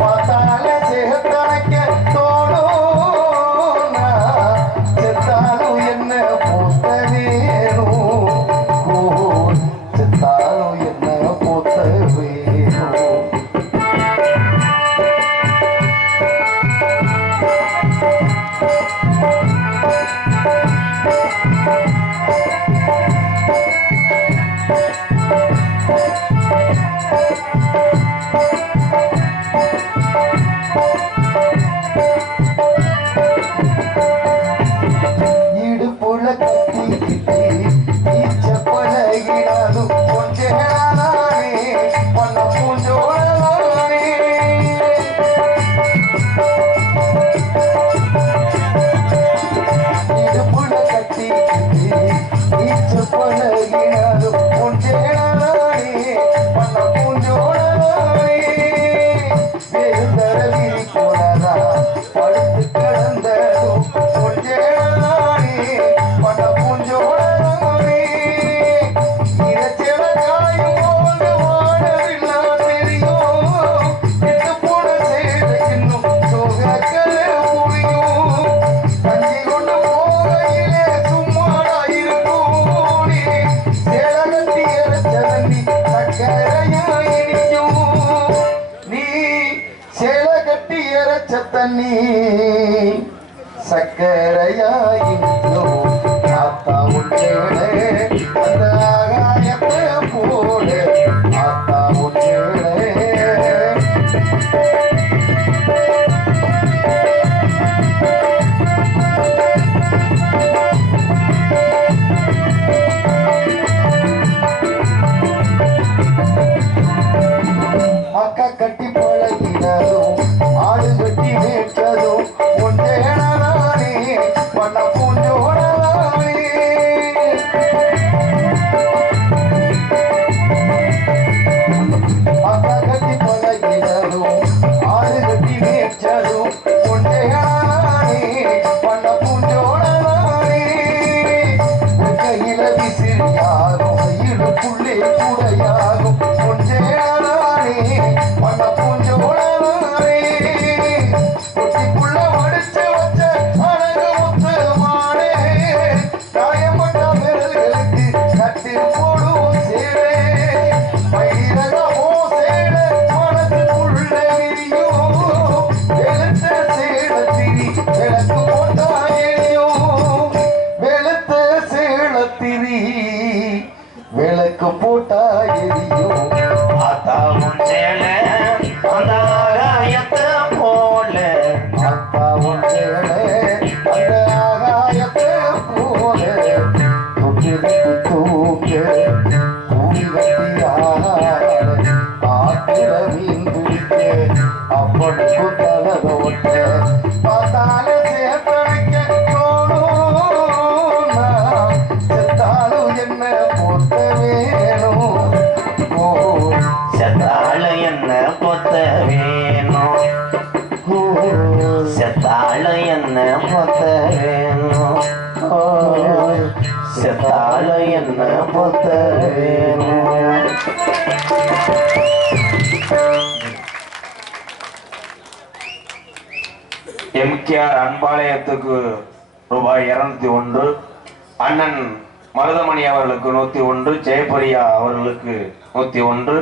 பார்த்தால சேகத்தனைக்க தோணும் செத்தாலும் என்ன பூத்த வேணும் செத்தாலும் என்ன பூத்த வேணும். இடுப்புல கத்திக்கிட்டு நீச்ச பழகினாலும் கொஞ்சே பண்ண பூஞ்சோடே இடுப்புல கத்திக்கிட்டு நீச்ச பழகினாலும் கொஞ்சே பண்ண பூஞ்சோடே வேறுதரவி போனதா படுத்து கிடந்ததும் கொஞ்சே பண்ண பூஞ்சோடே இறச்செவ காயும் போது வாழவில்லா தெரியும் எட்டு போன சேவை இன்னும் சோகக்கல புரியும் கஞ்சி கொண்டு போகையிலே சும்மாடா இருக்கும் சேலகத்தி இறச்ச தண்ணி சக்கரையா இனிக்கும் நீ சேலை கட்டி இறச்ச தண்ணி சக்கரையாயினோ ஆத்தா உண்டேளே அந்த ஆகாயத்தை போல ஆத்தா உண்டேளே. அக்கா கட்டி பழகினதும் ஆடு கட்டி மேய்ச்சதும் ஒன்றேனானே பண்ண பூஞ்சோடானே புள்ளே கூடையாகும் கொஞ்சேடானே மண்ண பூஞ்சோடானே குட்டிக்குள்ள வடிச்சு வச்ச அழகு முத்து மானே காயப்பட்ட விரல்களுக்கு கட்டி போடும் சேரே பயிரகமோ சேர மனசுக்குள்ள விரியும் வெளுத்த சேலத்திரி விளக்கு போட்டாயோ வெளுத்த சேலத்திரி விளக்கு போட்டா எரியும் அத்தாவும் சேல அந்த ஆகாயத்தை போல அப்பாவும் சேலை அந்த ஆகாயத்தை போல தொட்டிருக்கு தூக்க கூடி கட்டி ஆத்திர மீன் பிடிக்க அப்பனுக்கு தலத ஒட்ட பார்த்தால சேர்த்தழைக்க தோணும் நான் செத்தாலும் என்ன பொத்த வேணும் ஓ செத்தாழ என்ன பொத்த வேணும் செத்தாழ என்ன பொத்த வேணும் செத்தாழ என்ன பொத்த வேணும். எம்கேஆர் அன்பாலயத்துக்கு ரூபாய் 201, அண்ணன் மருதமணி அவர்களுக்கு 101, ஜெயபிரியா அவர்களுக்கு 101,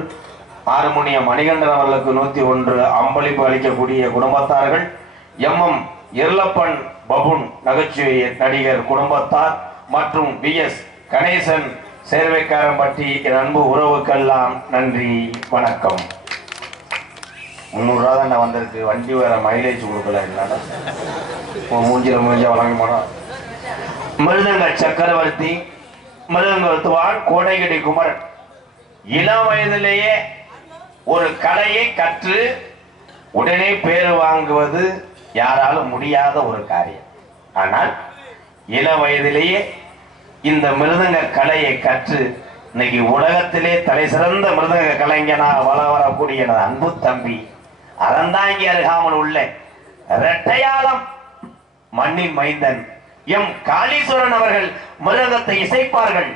ஹார்மோனியம் மணிகண்டன் அவர்களுக்கு 101 அம்பளிப்பு அளிக்கக்கூடிய குடும்பத்தார்கள் எம் இருளப்பன் பபுன் நகைச்சுவை நடிகர் குடும்பத்தார் மற்றும் BS கணேசன் சேர்வைக்காரம்பட்டி என் அன்பு உறவுக்கெல்லாம் நன்றி வணக்கம். 300 ரூபா தான் வந்திருக்கு, வண்டி வேற மைலேஜ் கொடுக்கல. இல்லைன்னா மூஞ்சில வழங்க போனோம். மிருதங்க சக்கரவர்த்தி, மிருதங்கத்துவான் கோடைகிடி குமரன் இளம் வயதிலேயே ஒரு கலையை கற்று உடனே பேர் வாங்குவது யாராலும் முடியாத ஒரு காரியம். ஆனால் இளம் வயதிலேயே இந்த மிருதங்க கலையை கற்று இன்னைக்கு உலகத்திலே தலை சிறந்த மிருதங்க கலைஞனா வரக்கூடிய எனது அன்பு தம்பி அறந்தாங்கி அருகாமல் உள்ள இரட்டையாளம் மண்ணின் மைந்தன் எம் காளீஸ்வரன் அவர்கள் மிருதங்கத்தை இசைப்பார்கள்.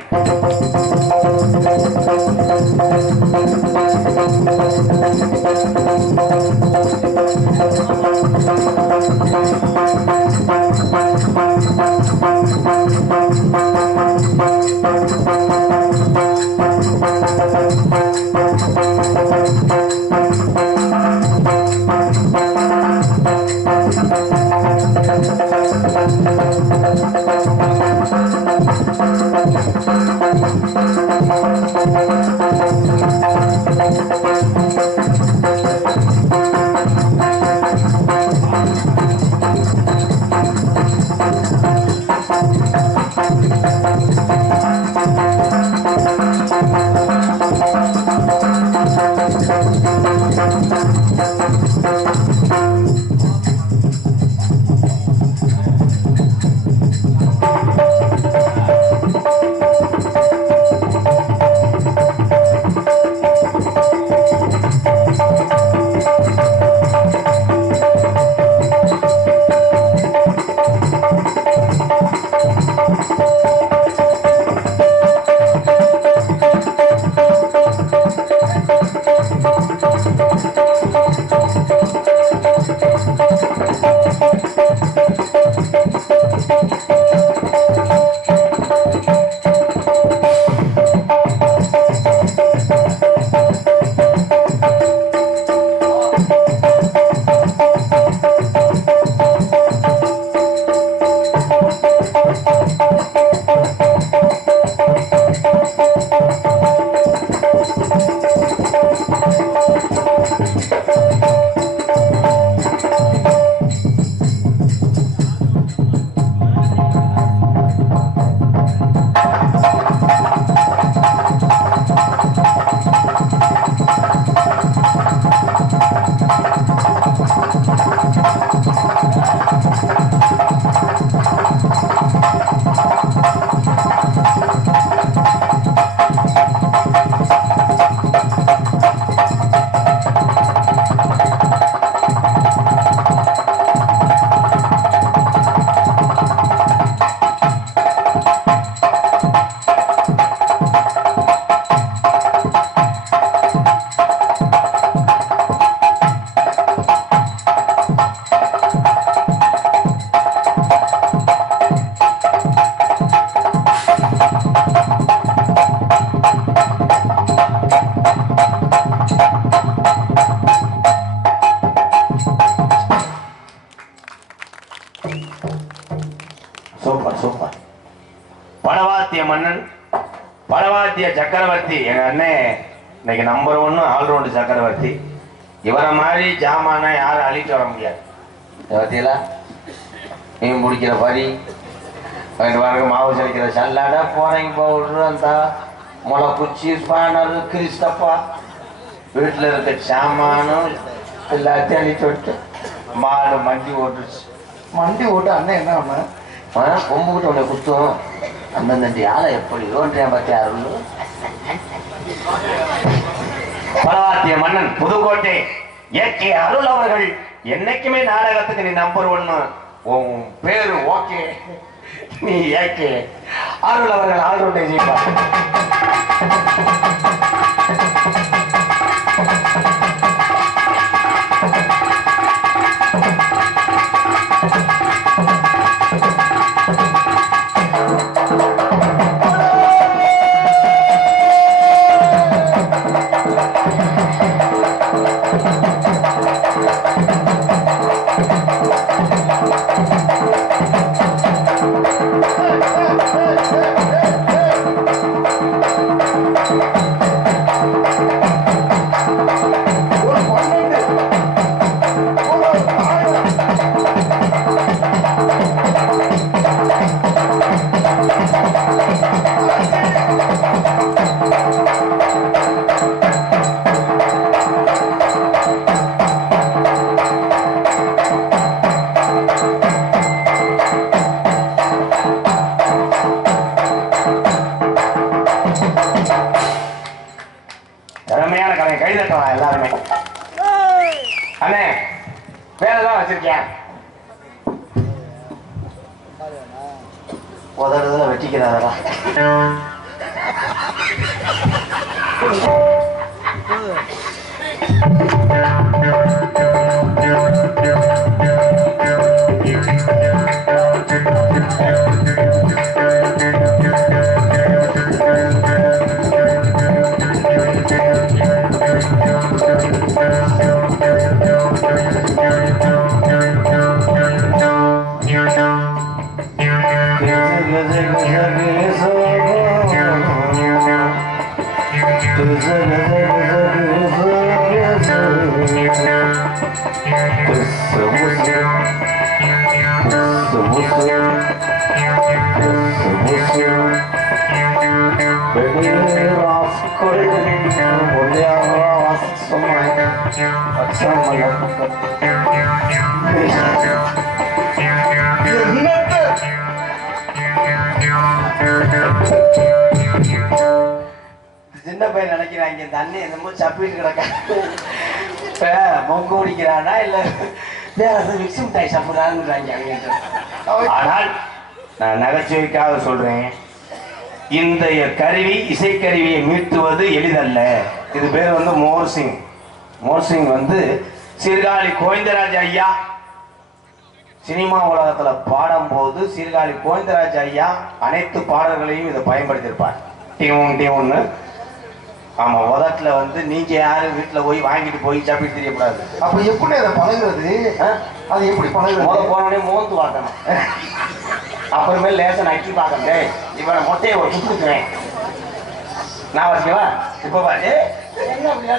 சக்கரவர்த்தி எங்க அண்ணன் இன்னைக்கு நம்பர் 1 ஆல்ரவுண்டு சக்கரவர்த்தி. இவரை மாதிரி ஜாமான யாரும் அழிக்க வர முடியாது. பத்தியில மீன் பிடிக்கிற பறி, வாங்க மாவு சலிக்கிற சல்லாடை, போறீங்க பவுடரு, அந்த முளை குச்சி, ஸ்பானர், கிறிஸ்தப்பா, வீட்டில் இருக்க சாமானும் எல்லாத்தையும் அழிச்சு விட்டு மாடு மண்டி ஓட்டுச்சு. மண்டி ஓட்டு அண்ணன் என்ன பண்ண கொம்புக்கிட்ட உன்னை குத்தும். அந்தந்த யாரை எப்படி யோன்றேன் பத்தி அருள். பலவாத்திய மன்னன் புதுக்கோட்டை ஏகே அருள் அவர்கள் என்னைக்குமே நாடகத்துக்கு நீ நம்பர் 1. உன் பேரு ஓகே, நீ ஏகே அருள் அவர்கள் ஆல்ரவுண்டை செய்வார். திறமையான கலை கைதட்டலாம் எல்லாருமே. அண்ணே வேலைதான் வச்சிருக்கேன். உதடுதான் வெட்டிக்கிறாரா? சின்ன பையன் நினைக்கிறாங்க தண்ணி என்னமோ சப்பிட்டு கிடக்க மொங்க குடிக்கிறானா இல்ல வேற மிக்சி மிட்டாய் சாப்பிடுறான்னு. ஆனால் நான் நகைச்சுவைக்காக சொல்றேன், இந்த கருவி இசைக்கருவியை மீட்டுவது எளிதல்ல. இது பேர் வந்து மோர்சிங். மோர்சிங் வந்து சீர்காழி கோவிந்தராஜ் ஐயா சினிமா உலகத்துல பாடும் போது சீர்காழி கோவிந்தராஜ் ஐயா அனைத்து பாடல்களையும் இதை பயன்படுத்தியிருப்பார். டியூன்னு ஆமா, உதட்டுல வந்து நீங்க யாரும் வீட்டுல போய் வாங்கிட்டு போய் சாப்பிட்டு தெரியக்கூடாது. அப்ப எப்படி அதை பழகுறது? அது எப்படி பழகுறது? போனோடனே மோந்து பார்க்கணும், அப்புறமே லேசன் அக்கி பார்க்கணும். இவனை மொட்டையை ஒரு சுத்துக்குவேன் நான் வச்சுக்கவா. இப்ப பாரு என்ன அப்படியா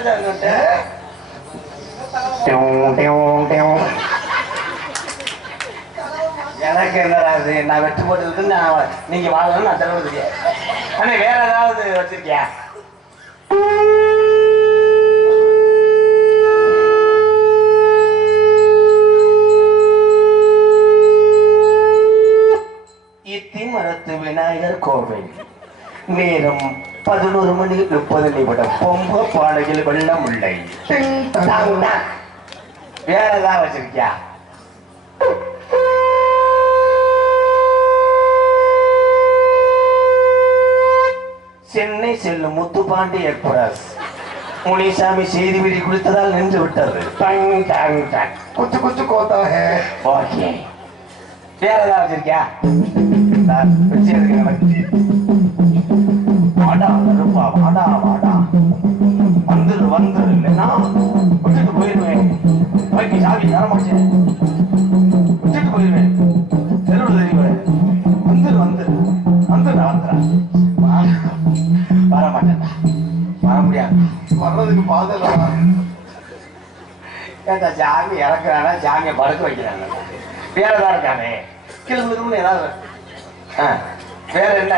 எனக்கு என்னடாது, நான் வெட்டு போட்டதுக்கு நான் நீங்க வாழணும் நான் தருவது தெரியாது. ஆனா வேற ஏதாவது வச்சிருக்கியா? இத்திமரத்து விநாயகர் கோவில், நேரம் 11:30 பொம்ப பானையில் வெள்ளம் உள்ளை. வேற ஏதாவது வச்சிருக்கியா? சென்னை செல்லும் முத்துப்பாண்டி எக்ஸ்பிரஸ் முனிசாமி செய்தி விதி குடித்ததால் நின்று விட்டது. குச்சு குச்சு கோத்தாக. ஓகே, வேற ஏதாவது வச்சிருக்கியா? வாடா கருப்பா, வாடா வாடா, வந்துரு வந்துரு, இல்லைன்னா விட்டுட்டு போயிருவேன். பைக்கு சாவி தரமாச்சு, விட்டுட்டு போயிருவேன். தெருவில் தெரியுவேன். வந்துரு வந்துரு வந்துடுறா வந்துடுறா, வர மாட்டேன். முடியாது. வர்றதுக்கு பாதல கேட்டா சாமி இறக்குறானா சாமியை படுக்க வைக்கிறாங்க. வேற ஏதாவது இருக்கானே கிளம்புன்னு ஏதாவது வேற என்ன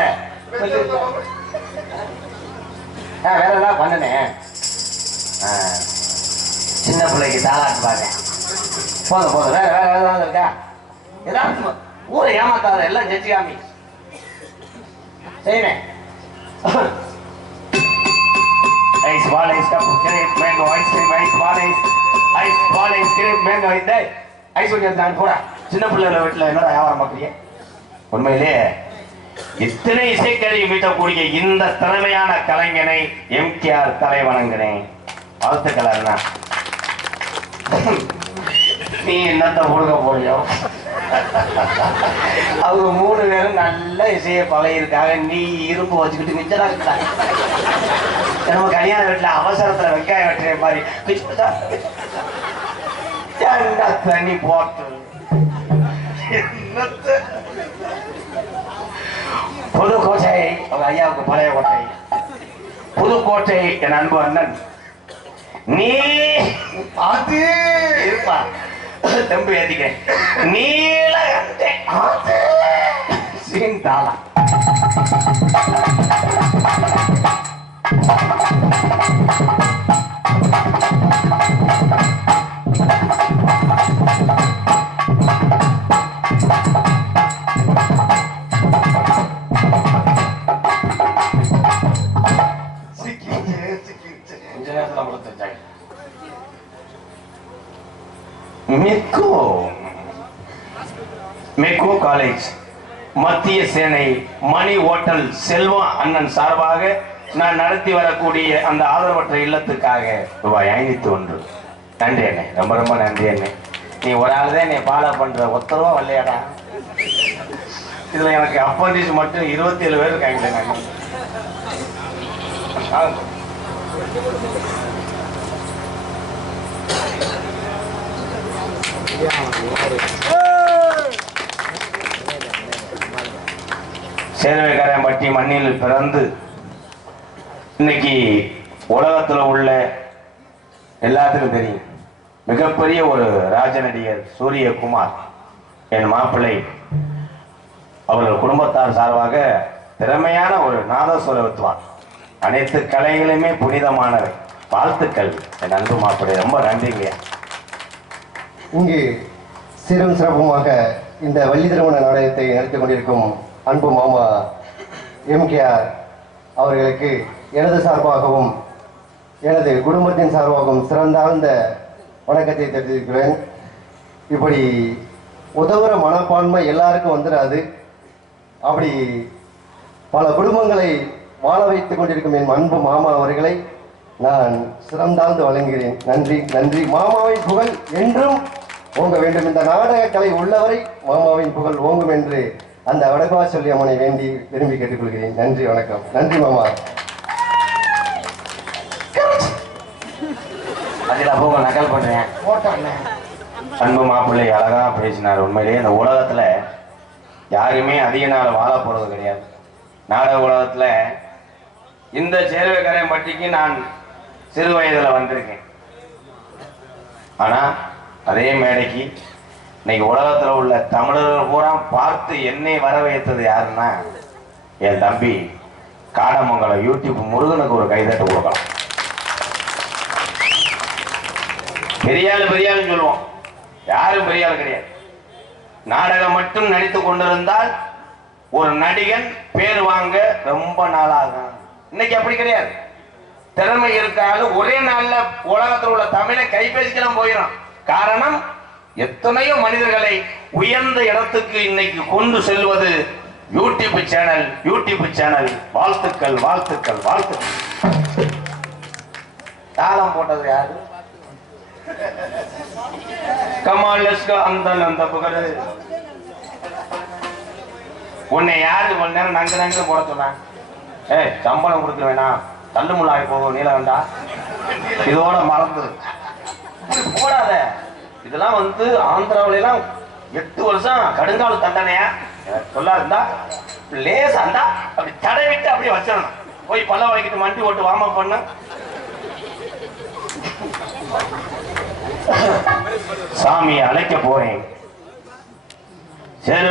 வேற ஏதாவது பண்ணனேன். சின்ன பிள்ளைக்கு தாளாட்டு பாருங்க. போதும் போதும். வேற வேற ஏதாவது இருக்கா? ஏதாவது ஊரை ஏமாத்தாத எல்லாம் ஜெயிச்சு காமி செய்யணே. Ice ball ice cup grape mango ice cream ice ball ice ball ice grape mango இந்த ஐஸ் கொஞ்சம் நான் போட சின்ன பிள்ளைகள வீட்டில் என்னடா வியாபாரம் பார்க்குறீங்க? உண்மையிலே இத்தனை இசைக்கருவி மீட்டக்கூடிய இந்த திறமையான கலைஞனை எம்கேஆர் தலை வணங்குறேன். வாழ்த்துக்கள் அண்ணா. நீ என்னத்தை கொடுக்க போறியோ? அவங்க 3 பேரும் நல்ல இசையை பழகிருக்காங்க. நீ இரும்பு வச்சுக்கிட்டு மிச்சதா இருக்கா? நம்ம கல்யாண வீட்டுல அவசரத்துல வெங்காயம் வெட்டுற மாதிரி தண்ணி போட்டு புதுக்கோட்டை அவங்க ஐயாவுக்கு பழைய கோட்டை புதுக்கோட்டை என் அன்பு அண்ணன் நீ பார்த்து இருப்பா தெம்பு ஏத்திக்கிறேன். நீலகண்டே சீந்தாளா மெக்கோ காலேஜ் மத்திய சேனை மணி ஹோட்டல் செல்வா அண்ணன் சார்பாக நான் நடத்தி வரக்கூடிய அந்த ஆதரவற்ற இல்லத்துக்காக ரூபாய் 501. நன்றி அண்ணே, ரொம்ப ரொம்ப நன்றி அண்ணே. நீ ஒரு ஆள் தான் என்னை ஃபாலோ பண்ற. ஒத்தரவா வரலையாடா? இதுல எனக்கு அப்பண்டிஸ் மட்டும் 27 பேர் இருக்காங்களே. சேர்வைக்காரம்பட்டி மண்ணில் பிறந்து இன்னைக்கு உலகத்துல உள்ள எல்லாத்துக்கும் தெரியும் மிகப்பெரிய ஒரு ராஜ நடிகர் சூரியகுமார் என் மாப்பிள்ளை அவர்கள் குடும்பத்தார் சார்பாக திறமையான ஒரு நாதஸ்வர வித்வான். அனைத்து கலைகளுமே புனிதமானவை. வாழ்த்துக்கள் என் அன்பு மாப்பிள்ளை. ரொம்ப நன்றிங்க. இங்கு சீரும் சிறப்புமாக இந்த வள்ளி திருமண நாடகத்தை நடத்தி கொண்டிருக்கும் அன்பு மாமா எம்கேஆர் அவர்களுக்கு எனது சார்பாகவும் எனது குடும்பத்தின் சார்பாகவும் சிறந்தாழ்ந்த வணக்கத்தை தெரிவிக்கிறேன். இப்படி உதவுற மனப்பான்மை எல்லாருக்கும் வந்துடாது. அப்படி பல குடும்பங்களை வாழ வைத்துக் கொண்டிருக்கும் என் அன்பு மாமா அவர்களை நான் சிறந்தாழ்ந்து வழங்குகிறேன். நன்றி நன்றி. மாமாவின் புகழ் என்றும் ஓங்க வேண்டும். இந்த நாடக கலை உள்ளவரை மாமாவின் புகழ் ஓங்கும் என்று அந்த வடகவா சொல்லி அம்மனை வேண்டி விரும்பி கேட்டுக்கொள்கிறேன். நன்றி, வணக்கம். நன்றி மாமா. நக்கல் பண்றேன். அன்பு மாப்பிள்ளை அழகா பேசினார். உண்மையிலேயே இந்த உலகத்துல யாருமே அதிக நாள் வாழ போறது கிடையாது. நாடக உலகத்துல இந்த சேர்வைக்காரம்பட்டிக்கு நான் சிறு வயதுல வந்திருக்கேன். ஆனா அதே மேடைக்கு இன்னைக்கு உலகத்துல உள்ள தமிழர்கள் பூரா பார்த்து என்னை வர வைத்தது யாருன்னா என் தம்பி காடமங்கலம் யூடியூப் முருகனுக்கு ஒரு கைதட்டு கொடுக்கலாம். பெரியாள் சொல்லுவோம், யாரும் பெரியாள் கிடையாது. நாடகம் மட்டும் நடித்து கொண்டிருந்தால் ஒரு நடிகன் பேர் வாங்க ரொம்ப நாளாகும். இன்னைக்கு அப்படி கிடையாது. திறமை இருக்காலும் ஒரே நாள்ல உலகத்தில் உள்ள தமிழை கைபேசிக்கலாம் போயிடும். காரணம் எத்தனையோ மனிதர்களை உயர்ந்த இடத்துக்கு இன்னைக்கு கொண்டு செல்வது யூடியூப் சேனல். வாழ்த்துக்கள் வாழ்த்துக்கள் வாழ்த்துக்கள். தாளம் போட்டது யாரு? கமாலஸ்க அந்த புகழ். உன்னை யாரு கொஞ்ச நேரம் நங்கு போட சொன்னான்? சம்பளம் கொடுக்க வேணாம், தள்ளுமுள்ளாய் போகும் நீலகண்டா, இதோட மறந்து போடாத. இதெல்லாம் ஆந்திராவிலாம் 8 வருஷம் கடுங்கால தண்டனையா சொல்லாருந்தா லேசா இருந்தா அப்படி தடை விட்டு அப்படியே வச்சிடணும். போய் பல்ல வலிக்கிட்டு மண்டி ஓட்டு வார்ம் அப் பண்ண சாமியை அழைக்க போறேன். சரி.